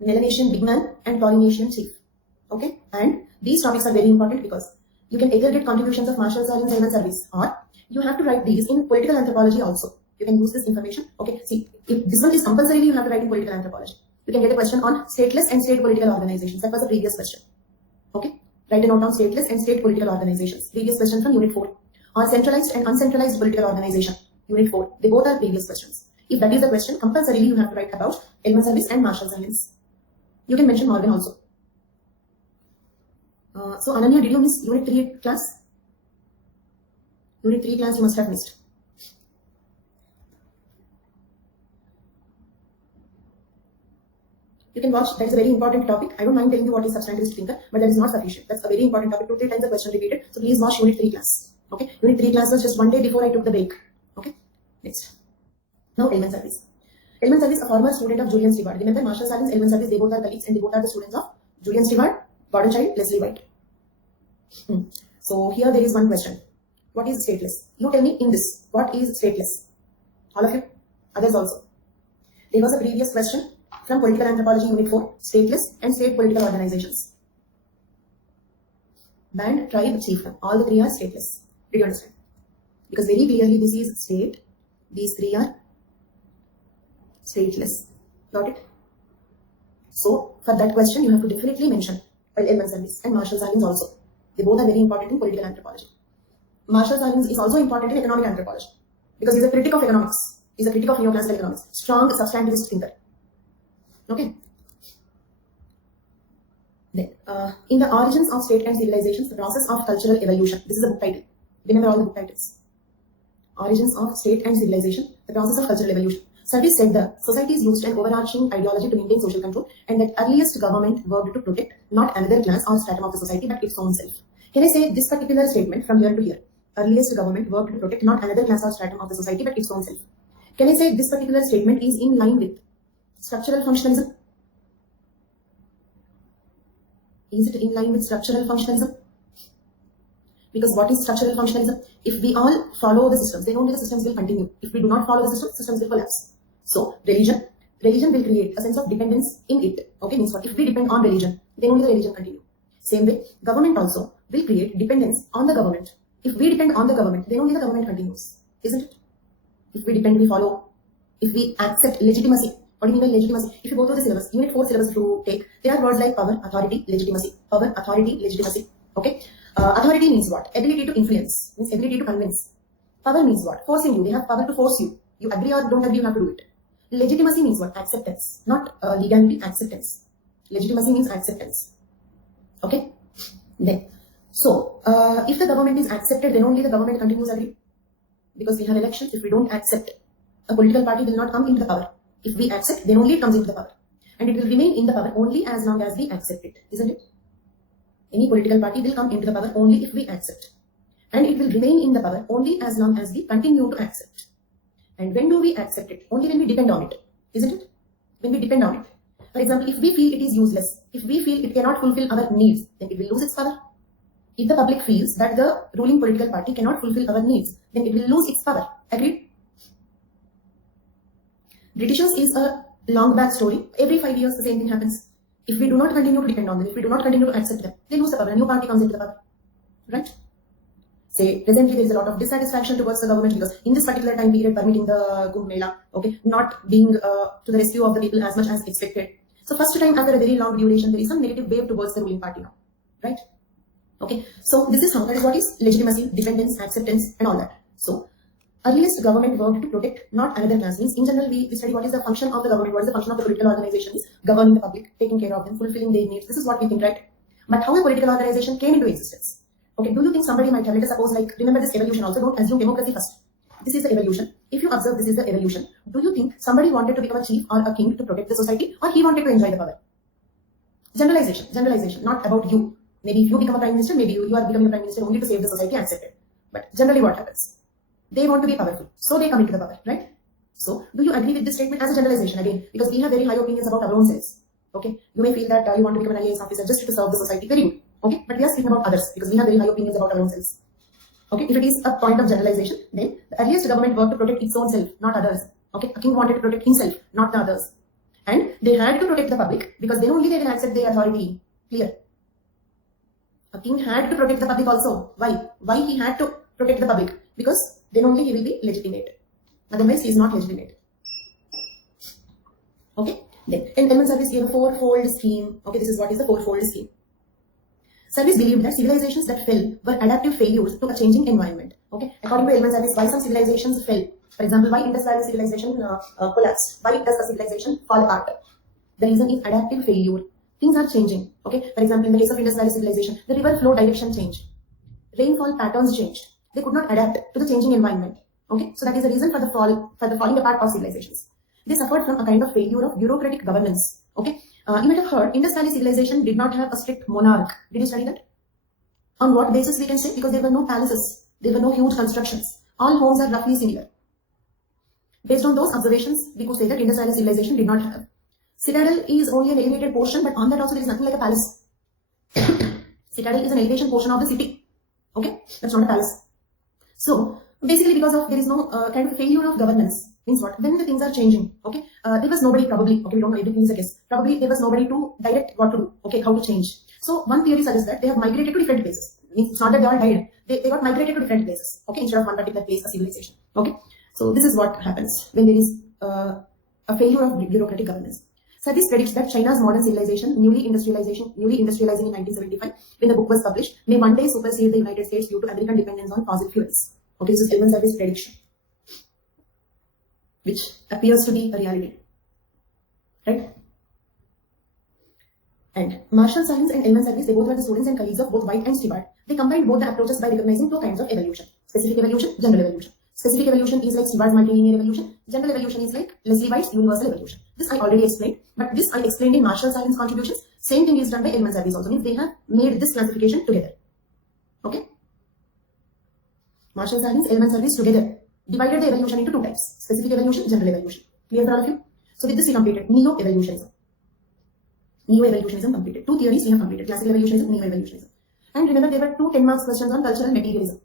Melanesian big man and Polynesian chief. Okay, and these topics are very important because you can either get contributions of Marshall Salins and Service, or you have to write these in political anthropology also. You can use this information. Okay, see, if this one is compulsory, you have to write in political anthropology. You can get a question on stateless and state political organizations. That was the previous question. Okay, write a note on stateless and state political organizations. Previous question from Unit 4. On centralized and uncentralized political organization. Unit 4. They both are previous questions. If that is the question, compulsorily you have to write about Edmund Service and Marshall Salins. You can mention Morgan also. So Ananya, did you miss Unit 3 class? Unit 3 class you must have missed. You can watch, that is a very important topic. I don't mind telling you what is substantivist thinker, but that is not sufficient. That's a very important topic. 2-3 times the question repeated. So please watch Unit 3 class. Okay. Unit 3 class was just one day before I took the break. Okay. Next. Now Edmund Service. Edmund Service, a former student of Julian Stewart. Remember Marshall Salins, Edmund Service, they both are colleagues and they both are the students of Julian Stewart, Gordon Child, Leslie White. So here there is one question. What is stateless? You tell me in this. What is stateless? All of you? Others also. There was a previous question from Political Anthropology Unit 4, stateless and state political organizations. Band, tribe, chiefdom. All the three are stateless. Did you understand? Because very clearly this is state. These three are stateless. Got it? So for that question you have to definitely mention Edmund Service and Marshall Salins also. They both are very important in political anthropology. Marshall Salins is also important in economic anthropology because he is a critic of economics. He is a critic of neoclassical economics. Strong substantivist thinker. Okay. Then, in the origins of state and civilizations, the process of cultural evolution. This is a book title. Remember all the book titles. Origins of state and civilization, the process of cultural evolution. Service said the societies used an overarching ideology to maintain social control, and that earliest government worked to protect not another class or stratum of the society but its own self. Can I say this particular statement from here to here? Earliest government worked to protect not another class or stratum of the society but its own self. Can I say this particular statement is in line with structural functionalism? Is it in line with structural functionalism? Because what is structural functionalism? If we all follow the systems, then only the systems will continue. If we do not follow the system, systems will collapse. So, religion will create a sense of dependence in it. Okay, means what? If we depend on religion, then only the religion continue. Same way, government also will create dependence on the government. If we depend on the government, then only the government continues. Isn't it? If we depend, we follow. If we accept legitimacy. What do you mean by legitimacy? If you go through the syllabus, Unit 4 syllabus to take, there are words like power, authority, legitimacy. Power, authority, legitimacy. Okay? Authority means what? Ability to influence, means ability to convince. Power means what? Forcing you. They have power to force you. You agree or don't agree, you have to do it. Legitimacy means what? Acceptance. Not legality, acceptance. Legitimacy means acceptance. Okay? Then, so, if the government is accepted, then only the government continues agree. Because we have elections. If we don't accept, a political party will not come into the power. If we accept, then only it comes into the power. And it will remain in the power only as long as we accept it. Isn't it? Any political party will come into the power only if we accept. And it will remain in the power only as long as we continue to accept. And when do we accept it? Only when we depend on it. Isn't it? When we depend on it. For example, if we feel it is useless, if we feel it cannot fulfill our needs, then it will lose its power. If the public feels that the ruling political party cannot fulfill our needs, then it will lose its power. Agreed? Britishers is a long back story. Every 5 years the same thing happens. If we do not continue to depend on them, if we do not continue to accept them, they lose the power. A new party comes into the power. Right? say presently there is a lot of dissatisfaction towards the government because in this particular time period permitting the Kumbh Mela, okay, not being to the rescue of the people as much as expected. So first time after a very long duration, there is some negative wave towards the ruling party now, right? Okay, so this is how, that is what is legitimacy, dependence, acceptance and all that. So earliest government worked to protect not another class. Means in general we study what is the function of the government, what is the function of the political organization, is governing the public, taking care of them, fulfilling their needs. This is what we think, right? But how a political organization came into existence? Okay, do you think somebody might have, let us suppose, like, remember this evolution also, don't assume democracy first. This is the evolution. If you observe, this is the evolution. Do you think somebody wanted to become a chief or a king to protect the society, or he wanted to enjoy the power? Generalization, not about you. Maybe if you become a prime minister, maybe you are becoming a prime minister only to save the society, accept it. But generally what happens? They want to be powerful, so they come into the power, right? So, do you agree with this statement as a generalization again? Because we have very high opinions about our own selves. Okay, you may feel that you want to become an IAS officer just to serve the society. Very good. Okay, but we are speaking about others because we have very high opinions about our own selves. Okay, if it is a point of generalization, then the earliest government worked to protect its own self, not others. Okay, a king wanted to protect himself, not the others. And they had to protect the public because then only they will accept their authority. Clear? A king had to protect the public also. Why? Why he had to protect the public? Because then only he will be legitimate. Otherwise, he is not legitimate. Okay, then in element service gave a fourfold scheme. Okay, this is what is the fourfold scheme. Service believed that civilizations that fell were adaptive failures to a changing environment. Okay, according to element service, why some civilizations fell? For example, why Indus Valley civilization collapsed? Why does a civilization fall apart? The reason is adaptive failure. Things are changing. Okay, for example, in the case of Indus Valley civilization, the river flow direction changed, rainfall patterns changed. They could not adapt to the changing environment. Okay, so that is the reason for the falling apart of civilizations. They suffered from a kind of failure of bureaucratic governance. Okay, you might have heard Indus Valley civilization did not have a strict monarch. Did you study that? On what basis we can say? Because there were no palaces, there were no huge constructions. All homes are roughly similar. Based on those observations, we could say that Indus Valley civilization did not have. Citadel is only an elevated portion, but on that also there is nothing like a palace. Citadel is an elevation portion of the city. Okay, that's not a palace. So basically, because of there is no kind of failure of governance, means what? When the things are changing, okay, there was nobody probably. Okay, we don't know, everything is a guess. Probably there was nobody to direct what to do. Okay, how to change. So one theory suggests that they have migrated to different places. Means it's not that they all died. They got migrated to different places. Okay, instead of one particular place, a civilization. Okay, so this is what happens when there is a failure of bureaucratic governance. So this predicts that China's modern civilization, newly industrializing in 1975, when the book was published, may one day supersede the United States due to American dependence on fossil fuels. Okay, this is element service prediction, which appears to be a reality, right? And Marshall Science and element service, they both were the students and colleagues of both White and Stewart. They combined both the approaches by recognizing two kinds of evolution: specific evolution, general evolution. Specific evolution is like Stewart's multilinear evolution. General evolution is like Leslie White's universal evolution. This I already explained, but this I explained in Marshall Science contributions. Same thing is done by element service also. Means they have made this classification together. Okay. Marshall Science, element service together divided the evolution into two types: specific evolution, general evolution. Clear for all of you? So with this we completed neo-evolutionism. Neo-evolutionism completed. Two theories we have completed: classical evolutionism, neo-evolutionism. And remember, there were two 10 marks questions on cultural materialism.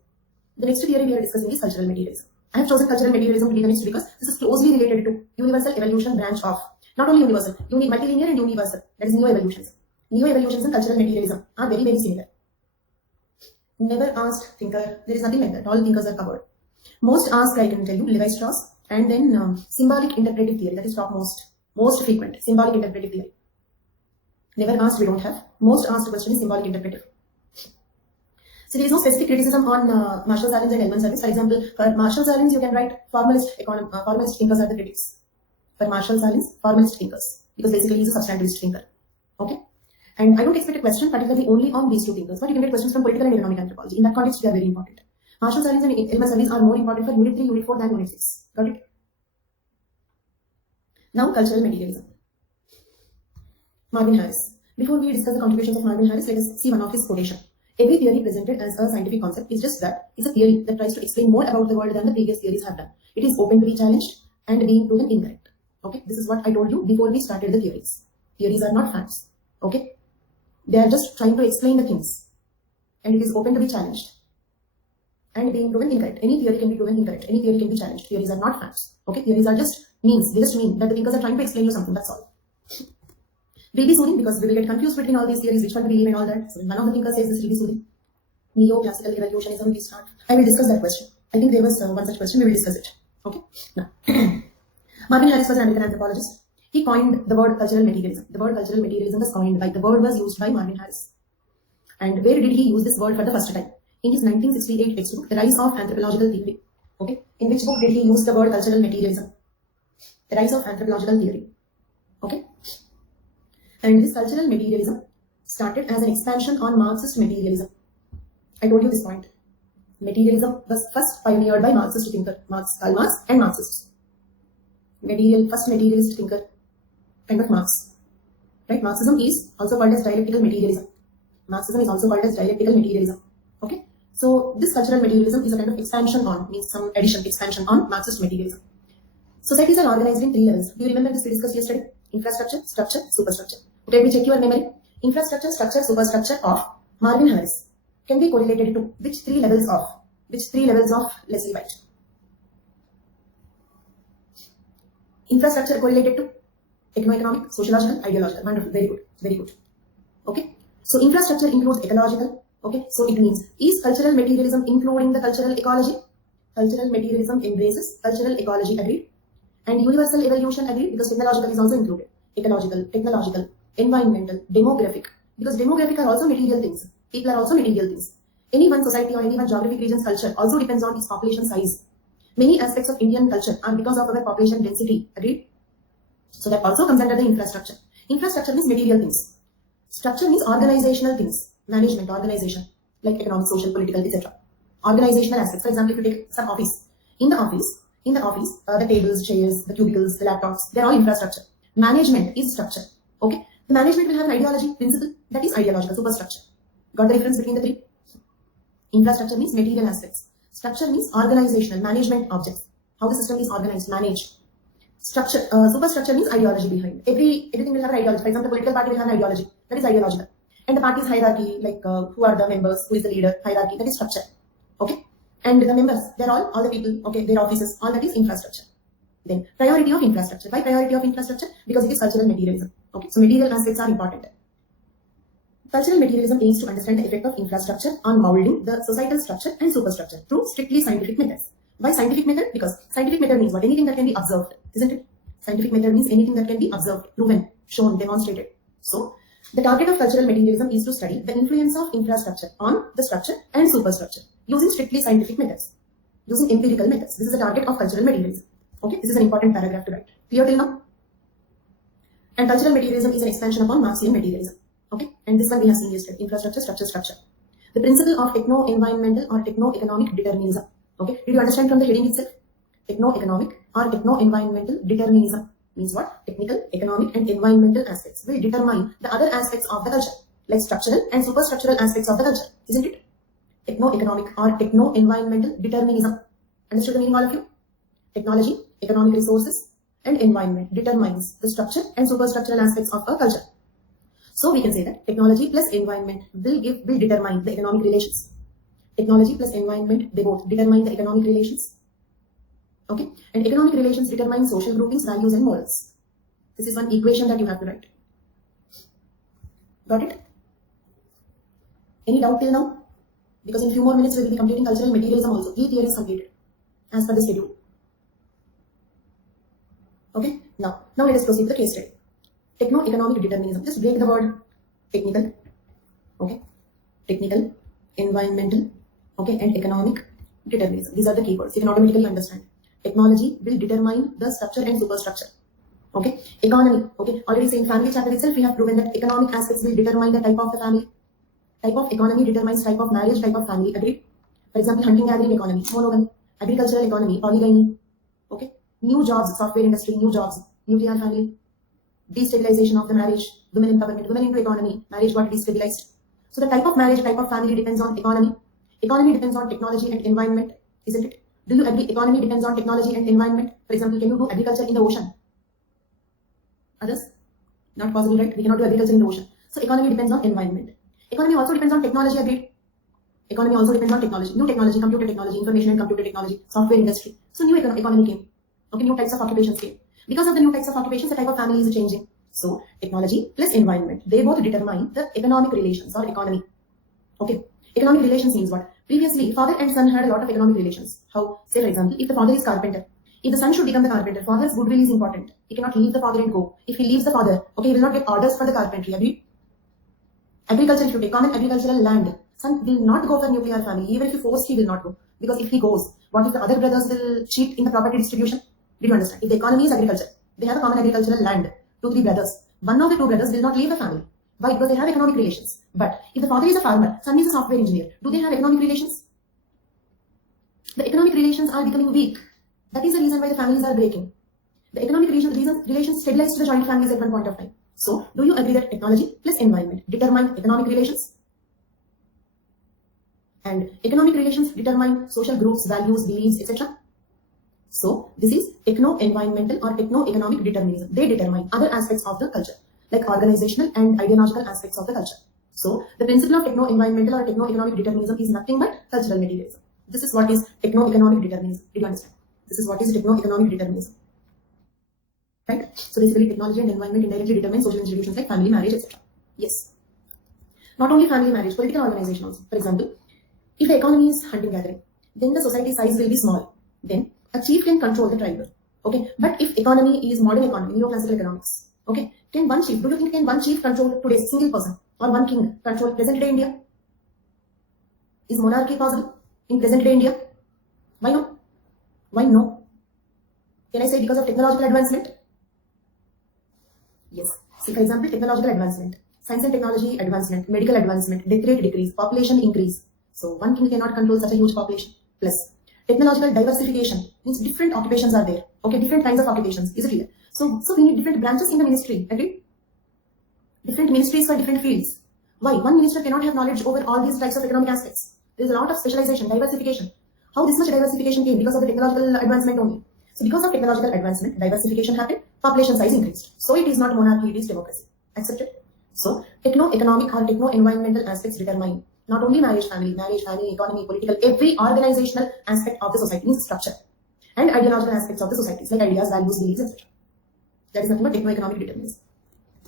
The next theory we are discussing is cultural materialism. I have chosen cultural materialism to be the next because this is closely related to universal evolution branch of, not only universal, multilinear and universal. That is neo-evolutionism. Neo-evolutionism and cultural materialism are very, very similar. Never asked thinker. There is nothing like that. All thinkers are covered. Most asked, I can tell you, Levi-Strauss, and then symbolic interpretive theory. That is topmost, most frequent, symbolic interpretive theory. Never asked, we don't have. Most asked question is symbolic interpretive. So there is no specific criticism on Marshall Science and element service. For example, for Marshall Science, you can write formalist thinkers are the critics. For Marshall Science, formalist thinkers, because basically he is a substantivist thinker. Okay, and I don't expect a question particularly only on these two thinkers, but you can get questions from political and economic anthropology. In that context, they are very important. Marshall Science and element service are more important for Unit 3, Unit 4 than Unit 6. Got it? Now, cultural materialism. Marvin Harris. Before we discuss the contributions of Marvin Harris, let us see one of his quotation. Every theory presented as a scientific concept is just that. It's a theory that tries to explain more about the world than the previous theories have done. It is open to be challenged and being proven incorrect. Okay, this is what I told you before we started the theories. Theories are not facts. Okay, they are just trying to explain the things, and it is open to be challenged and being proven incorrect. Any theory can be proven incorrect. Any theory can be challenged. Theories are not facts. Okay, theories are just means. They just mean that the thinkers are trying to explain you something. That's all. Will be soothing because we will get confused between all these theories, which one to believe and all that. So when one of the thinkers says this will be soothing. Neo-classical evolutionism, we start. I will discuss that question. I think there was one such question. We will discuss it. Okay. Now, Marvin Harris was an American anthropologist. He coined the word cultural materialism. The word cultural materialism was coined by, the word was used by Marvin Harris. And where did he use this word for the first time? In his 1968 textbook, The Rise of Anthropological Theory. Okay. In which book did he use the word cultural materialism? The Rise of Anthropological Theory. Okay. And this cultural materialism started as an expansion on Marxist materialism. I told you this point. Materialism was first pioneered by Marxist thinker, Karl Marx and Marxists. First materialist thinker, kind of Marx. Right? Marxism is also called as dialectical materialism. Marxism is also called as dialectical materialism. Okay? So this cultural materialism is a kind of expansion on, means some addition, expansion on Marxist materialism. Societies are organized in 3 levels. Do you remember this we discussed yesterday? Infrastructure, structure, superstructure. Okay, let me check your memory. Infrastructure, structure, superstructure of Marvin Harris can be correlated to which 3 levels of Leslie White? Infrastructure correlated to economic, sociological, ideological. Wonderful, very good, very good. Okay, so infrastructure includes ecological. Okay, so it means, is cultural materialism including the cultural ecology? Cultural materialism embraces cultural ecology, agreed? And universal evolution, agreed, because technological is also included. Ecological, technological, environmental, demographic, because demographic are also material things. People are also material things. Any one society or any one geographic region's culture also depends on its population size. Many aspects of Indian culture are because of our population density, agreed? So that also comes under the infrastructure. Infrastructure means material things. Structure means organizational things. Management, organization, like economic, social, political, etc. Organizational aspects. For example, if you take some office. In the office, the tables, chairs, the cubicles, the laptops, they're all infrastructure. Management is structure. Okay? The management will have an ideology, principle, that is ideological, superstructure. Got the difference between the 3? Infrastructure means material aspects. Structure means organizational, management objects. How the system is organized, managed. Structure, superstructure means ideology behind. Everything will have an ideology. For example, the political party will have an ideology. That is ideological. And the party's hierarchy, like who are the members, who is the leader, hierarchy, that is structure. Okay? And the members, they're all the people, okay, their offices, all that is infrastructure. Then, priority of infrastructure. Why priority of infrastructure? Because it is cultural materialism. Okay, so material aspects are important. Cultural materialism aims to understand the effect of infrastructure on molding the societal structure and superstructure through strictly scientific methods. Why scientific method? Because scientific method means what? Anything that can be observed, isn't it? Scientific method means anything that can be observed, proven, shown, demonstrated. So, the target of cultural materialism is to study the influence of infrastructure on the structure and superstructure using strictly scientific methods, using empirical methods. This is the target of cultural materialism. Okay, this is an important paragraph to write. Clear till now? And cultural materialism is an expansion upon Marxian materialism. Okay, and this one we have seen yesterday, infrastructure, structure, structure. The principle of techno-environmental or techno-economic determinism. Okay, did you understand from the heading itself? Techno-economic or techno-environmental determinism means what? Technical, economic and environmental aspects will determine the other aspects of the culture, like structural and superstructural aspects of the culture, isn't it? Techno-economic or techno-environmental determinism. Understood the meaning, all of you? Technology, economic resources and environment determines the structure and superstructural aspects of a culture. So we can say that technology plus environment will determine the economic relations. Technology plus environment, they both determine the economic relations. Okay, and economic relations determine social groupings, values and morals. This is one equation that you have to write. Got it? Any doubt till now? Because in few more minutes we will be completing cultural materialism also. 3 theories completed as per the schedule. Okay, now let us proceed to the case study. Techno-economic determinism. Just break the word technical. Okay, technical, environmental, okay, and economic determinism. These are the keywords. You can automatically understand. Technology will determine the structure and superstructure. Okay, economy. Okay, already saying family chapter itself, we have proven that economic aspects will determine the type of the family. Type of economy determines type of marriage, type of family. Agreed? For example, hunting-gathering economy, monogamy. Agricultural economy, polygamy. Okay, new jobs, software industry, new jobs, nuclear family. Destabilization of the marriage, women empowerment, women into economy, marriage got destabilized. So the type of marriage, type of family depends on economy. Economy depends on technology and environment, isn't it? Do you agree? Economy depends on technology and environment. For example, can you do agriculture in the ocean? Others? Not possible, right? We cannot do agriculture in the ocean. So economy depends on environment. Economy also depends on technology, agreed? Economy also depends on technology. New technology, computer technology, information and computer technology, software industry. So new economy came. Okay, new types of occupations came. Because of the new types of occupations, the type of family is changing. So, technology plus environment, they both determine the economic relations or economy. Okay, economic relations means what? Previously, father and son had a lot of economic relations. How? Say for example, if the father is carpenter, if the son should become the carpenter, father's goodwill is important. He cannot leave the father and go. If he leaves the father, okay, he will not get orders for the carpentry. Agree? Agriculture, if you take common agricultural land, son will not go for nuclear family. Even if you force, he will not go. Because if he goes, what if the other brothers will cheat in the property distribution? Did you understand? If the economy is agriculture, they have a common agricultural land, 2-3 brothers. One of the 2 brothers will not leave the family. Why? Because they have economic relations. But if the father is a farmer, son is a software engineer, do they have economic relations? The economic relations are becoming weak. That is the reason why the families are breaking. The economic relations stabilized the joint families at one point of time. So, do you agree that technology plus environment determine economic relations? And economic relations determine social groups, values, beliefs, etc. So, this is techno-environmental or techno-economic determinism. They determine other aspects of the culture, like organizational and ideological aspects of the culture. So, the principle of techno-environmental or techno-economic determinism is nothing but cultural materialism. This is what is techno-economic determinism. Did you understand? This is what is techno-economic determinism. Right? So, basically, technology and environment indirectly determine social institutions like family, marriage, etc. Yes. Not only family, marriage, political organization also. For example, if the economy is hunting gathering, then the society size will be small. Then a chief can control the tribe. Okay. But if economy is modern economy, neoclassical economics, okay, can one chief, do you think can one chief control today's single person or one king control present day India? Is monarchy possible in present day India? Why no? Why no? Can I say because of technological advancement? Yes. See, for example, technological advancement, science and technology advancement, medical advancement, death rate decrease, population increase. So one king cannot control such a huge population. Plus, technological diversification means different occupations are there. Okay, different kinds of occupations. Is it clear? So we need different branches in the ministry. Agree? Different ministries for different fields. Why? One minister cannot have knowledge over all these types of economic aspects. There is a lot of specialization, diversification. How this much diversification came? Because of the technological advancement only. So because of technological advancement, diversification happened, population size increased. So it is not monarchy, it is democracy. Accepted? So techno-economic or techno-environmental aspects determine not only marriage, family, economy, political, every organizational aspect of the society's structure and ideological aspects of the societies like ideas, values, beliefs, etc. That is nothing but techno-economic determinism.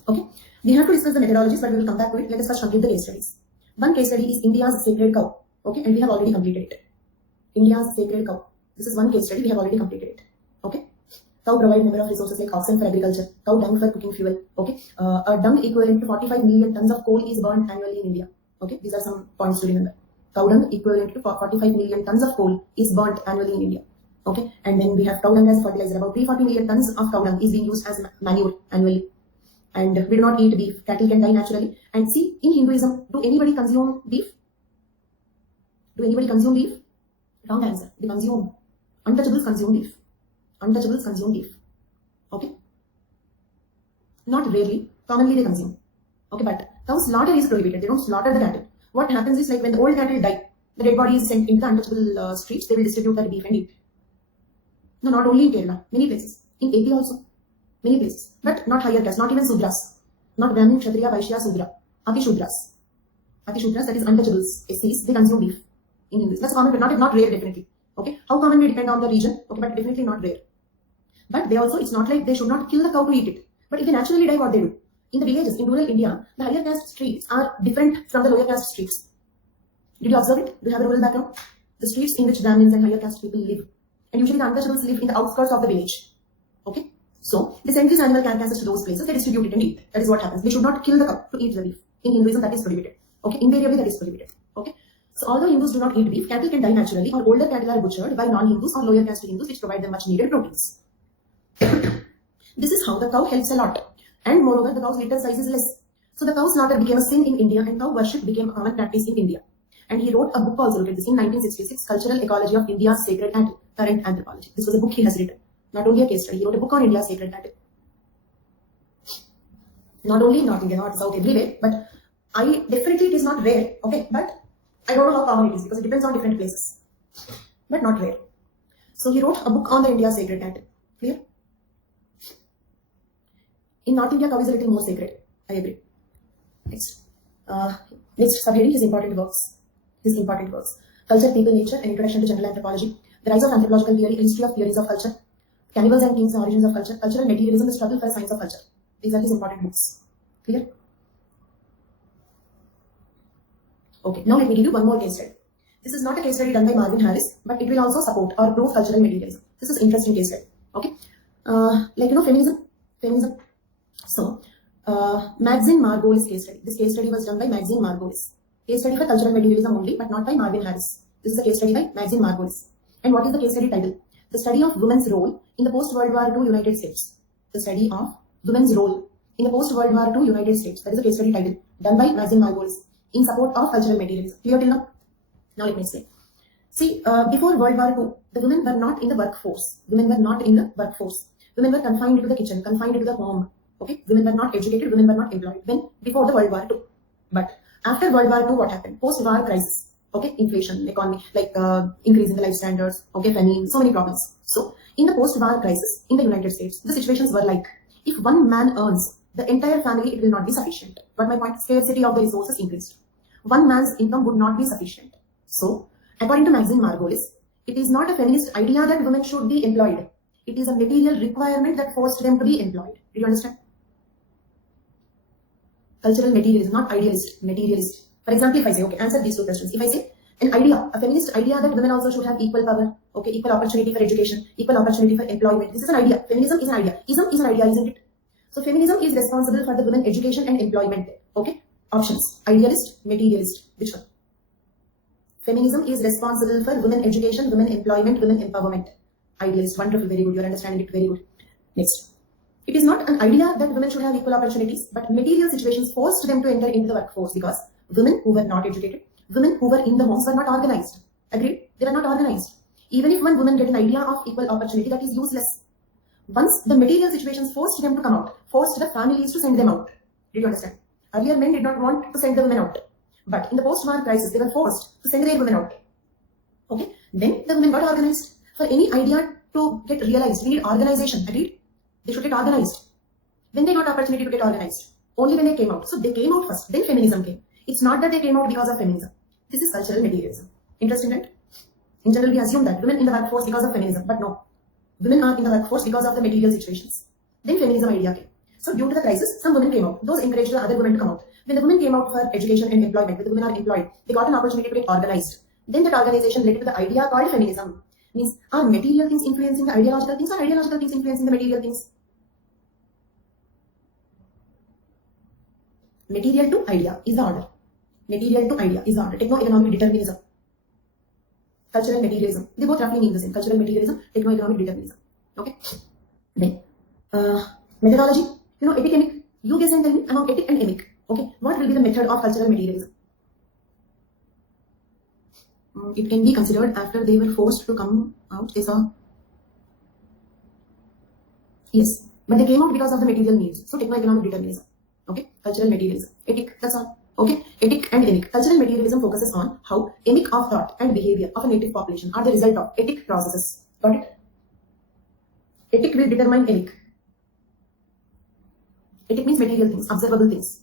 Okay. We have to discuss the methodologies, but we will come back to it. Let us first complete the case studies. One case study is India's sacred cow. Okay, and we have already completed it. India's sacred cow. This is one case study, we have already completed it. Okay. Cow provide number of resources like oxen for agriculture, cow dung for cooking fuel. Okay. A dung equivalent to 45 million tons of coal is burned annually in India. Okay, these are some points to remember. Cow dung equivalent to 45 million tons of coal is burnt annually in India. Okay, and then we have cow dung as fertilizer. About 340 million tons of cow dung is being used as manure annually. And we do not eat beef. Cattle can die naturally. And see, in Hinduism, do anybody consume beef? Do anybody consume beef? Wrong answer. They consume. Untouchables consume beef. Untouchables consume beef. Okay? Not rarely. Commonly they consume. Okay, but cow slaughter is prohibited. They don't slaughter the cattle. What happens is, like when the old cattle die, the dead body is sent into the untouchable streets. They will distribute that beef and eat. No, not only in Kerala. Many places. In AP also. Many places. But not higher caste. Not even Sudras. Not Brahmin, Kshatriya, Vaishya, Sudra. Ati Shudras. Ati Shudras, that is untouchables. SCs, they consume beef. In English. That's common, but not rare, definitely. Okay. How common may depend on the region. Okay, but definitely not rare. But they also, it's not like they should not kill the cow to eat it. But if they naturally die, what they do? In the villages, in rural India, the higher caste streets are different from the lower caste streets. Did you observe it? Do you have a rural background? The streets in which Brahmins and higher caste people live. And usually the untouchables live in the outskirts of the village. Okay. So, they send these animal carcasses to those places, they distribute it and eat. That is what happens. They should not kill the cow to eat the beef. In Hinduism, that is prohibited. Okay, invariably that is prohibited. Okay. So, although Hindus do not eat beef, cattle can die naturally, or older cattle are butchered by non-Hindus or lower caste Hindus, which provide them much needed proteins. This is how the cow helps a lot. And moreover, the cow's litter size is less. So, the cow slaughter became a sin in India and cow worship became a common practice in India. And he wrote a book also, look at this, in 1966, Cultural Ecology of India's Sacred Cattle, Current Anthropology. This was a book he has written. Not only a case study, he wrote a book on India's sacred cattle. Not only in North India, North, South, everywhere, but definitely it is not rare, okay, but I don't know how common it is because it depends on different places, but not rare. So he wrote a book on the India's sacred cattle. Clear? In North India, cow is a little more sacred. I agree. Next. Next subheading, his important works. Culture, People, Nature, an Introduction to General Anthropology. The Rise of Anthropological Theory, History of Theories of Culture. Cannibals and Kings, Origins of Culture. Cultural Materialism, The Struggle for a Science of Culture. These are his important books. Clear? Okay, now let me give you one more case study. This is not a case study done by Marvin Harris, but it will also support or prove cultural materialism. This is interesting case study. Okay, like feminism. So, Maxine Margolis case study. This case study was done by Maxine Margolis. Case study for cultural materialism only, but not by Marvin Harris. This is a case study by Maxine Margolis. And what is the case study title? The study of women's role in the post-World War II United States. The study of women's role in the post-World War II United States. That is a case study title done by Maxine Margolis in support of cultural materialism. Clear till now? Now let me explain. See, before World War II, the women were not in the workforce. Women were not in the workforce. Women were confined to the kitchen, confined to the home. Okay, women were not educated, women were not employed. When before the World War II, but after World War II, what happened? Post-war crisis. Okay, inflation, economy, like increase in the life standards. Okay, famine, so many problems. So in the post-war crisis in the United States, the situations were like, if one man earns the entire family, it will not be sufficient. But my point, scarcity of the resources increased. One man's income would not be sufficient. So, according to Maxine Margolis, it is not a feminist idea that women should be employed. It is a material requirement that forced them to be employed. Did you understand? Cultural materialism, not idealist, materialist. For example, if I say, okay, answer these two questions. If I say an idea, a feminist idea that women also should have equal power, okay, equal opportunity for education, equal opportunity for employment. This is an idea. Feminism is an idea. Ism is an idea, isn't it? So feminism is responsible for the women education and employment. Okay, options: idealist, materialist. Which one? Feminism is responsible for women education, women employment, women empowerment. Idealist, wonderful, very good. You are understanding it very good. Next. It is not an idea that women should have equal opportunities, but material situations forced them to enter into the workforce because women who were not educated, women who were in the homes were not organized. Agreed? They were not organized. Even if one woman get an idea of equal opportunity, that is useless. Once the material situations forced them to come out, forced the families to send them out. Did you understand? Earlier men did not want to send the women out. But in the post-war crisis, they were forced to send their women out. Okay? Then the women got organized. For any idea to get realized, we need organization. Agreed? They should get organized. When they got opportunity to get organized? Only when they came out. So they came out first, then feminism came. It's not that they came out because of feminism. This is cultural materialism. Interesting, right? In general, we assume that women in the workforce because of feminism, but no. Women are in the workforce because of the material situations. Then feminism idea came. So due to the crisis, some women came out. Those encouraged the other women to come out. When the women came out for education and employment, when the women are employed, they got an opportunity to get organized. Then that organization led to the idea called feminism. Means, are material things influencing the ideological things or ideological things influencing the material things? Material to idea is the order. Material to idea is the order. Techno-economic determinism. Cultural materialism. They both roughly mean the same. Cultural materialism, techno-economic determinism. Okay? Then, methodology. You know, epistemic. You guess and tell me among etic and emic. Okay? What will be the method of cultural materialism? It can be considered after they were forced to come out. Yes. But they came out because of the material needs. So, techno-economic determinism. Okay? Cultural materialism. Etic. That's all. Okay? Etic and emic. Cultural materialism focuses on how emic of thought and behavior of a native population are the result of etic processes. Got it? Etic will determine emic. Etic means material things, observable things.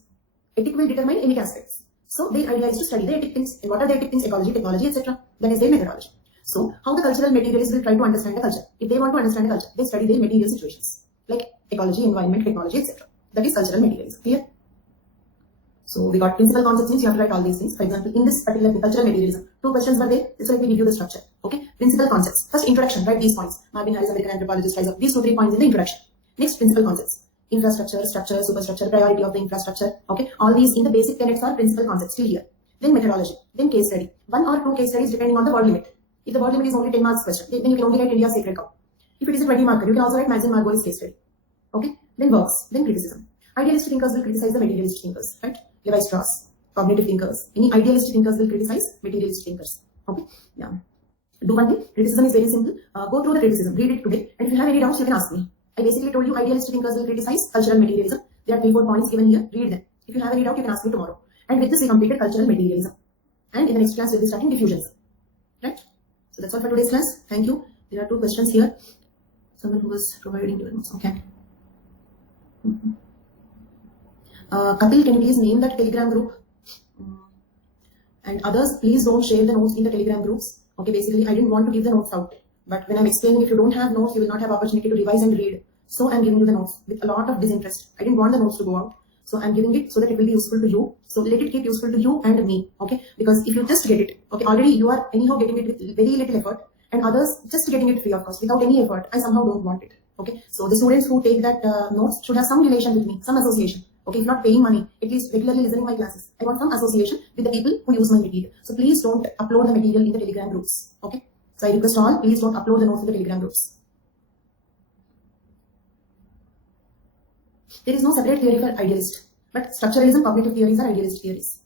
Etic will determine emic aspects. So their idea is to study the etic things. And what are the etic things? Ecology, technology, etc. That is their methodology. So how the cultural materialists will try to understand the culture. If they want to understand the culture, they study their material situations. Like ecology, environment, technology, etc. That is cultural materialism. Clear? So we got principal concepts means you have to write all these things. For example, in this particular cultural materialism, 2 questions were there. So let me give you the structure. Okay? Principal concepts. First, introduction. Write these points. Marvin Harris, American anthropologist, rise up. These 2-3 points in the introduction. Next, principal concepts. Infrastructure, structure, superstructure, priority of the infrastructure. Okay? All these in the basic tenets are principal concepts still here. Then methodology. Then case study. 1 or 2 case studies depending on the word limit. If the word limit is only 10 marks question, then you can only write India's sacred cow. If it is a 20 marker, you can also write Maxine Margolis case study. Okay? Then works. Then criticism. Idealistic thinkers will criticize the materialistic thinkers. Right? Levi-Strauss. Cognitive thinkers. Any idealistic thinkers will criticize materialistic thinkers. Okay? Yeah. Do one thing. Criticism is very simple. Go through the criticism. Read it today. And if you have any doubts, you can ask me. I basically told you idealistic thinkers will criticize cultural materialism. There are 3-4 points given here. Read them. If you have any doubt, you can ask me tomorrow. And with this, we completed cultural materialism. And in the next class, we'll be starting diffusions. Right? So that's all for today's class. Thank you. There are 2 questions here. Someone who was providing your notes. Okay. Kapil, can you please name that Telegram group? And others, please don't share the notes in the Telegram groups. Okay, basically, I didn't want to give the notes out. But when I'm explaining, if you don't have notes, you will not have opportunity to revise and read. So I'm giving you the notes with a lot of disinterest. I didn't want the notes to go out. So I'm giving it so that it will be useful to you. So let it keep useful to you and me, okay? Because if you just get it, okay, already you are anyhow getting it with very little effort, and others just getting it free of cost without any effort. I somehow don't want it, okay? So the students who take that notes should have some relation with me, some association, okay? If not paying money, at least regularly listening my classes. I want some association with the people who use my material. So please don't upload the material in the Telegram groups, okay? So I request all, please don't upload the notes in the Telegram groups. There is no separate theory for idealist, but structuralism, cognitive theories are idealist theories.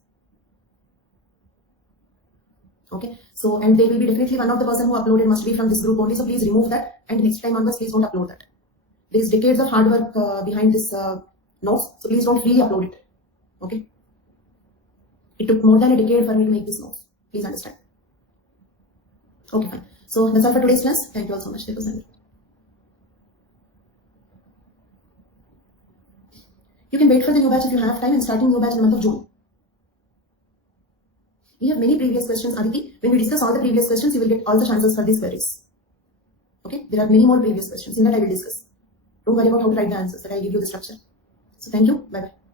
Okay, so and there will be definitely one of the person who uploaded must be from this group only, so please remove that, and next time onwards please don't upload that. There is decades of hard work behind this notes, so please don't freely upload it. Okay, it took more than a decade for me to make this notes, please understand. Okay, fine. So that's all for today's class. Thank you all so much. That was Anil. You can wait for the new batch if you have time, and starting new batch in the month of June. We have many previous questions, Aditi. When we discuss all the previous questions, you will get all the chances for these queries. Okay, there are many more previous questions. In that I will discuss. Don't worry about how to write the answers, that I will give you the structure. So thank you. Bye bye.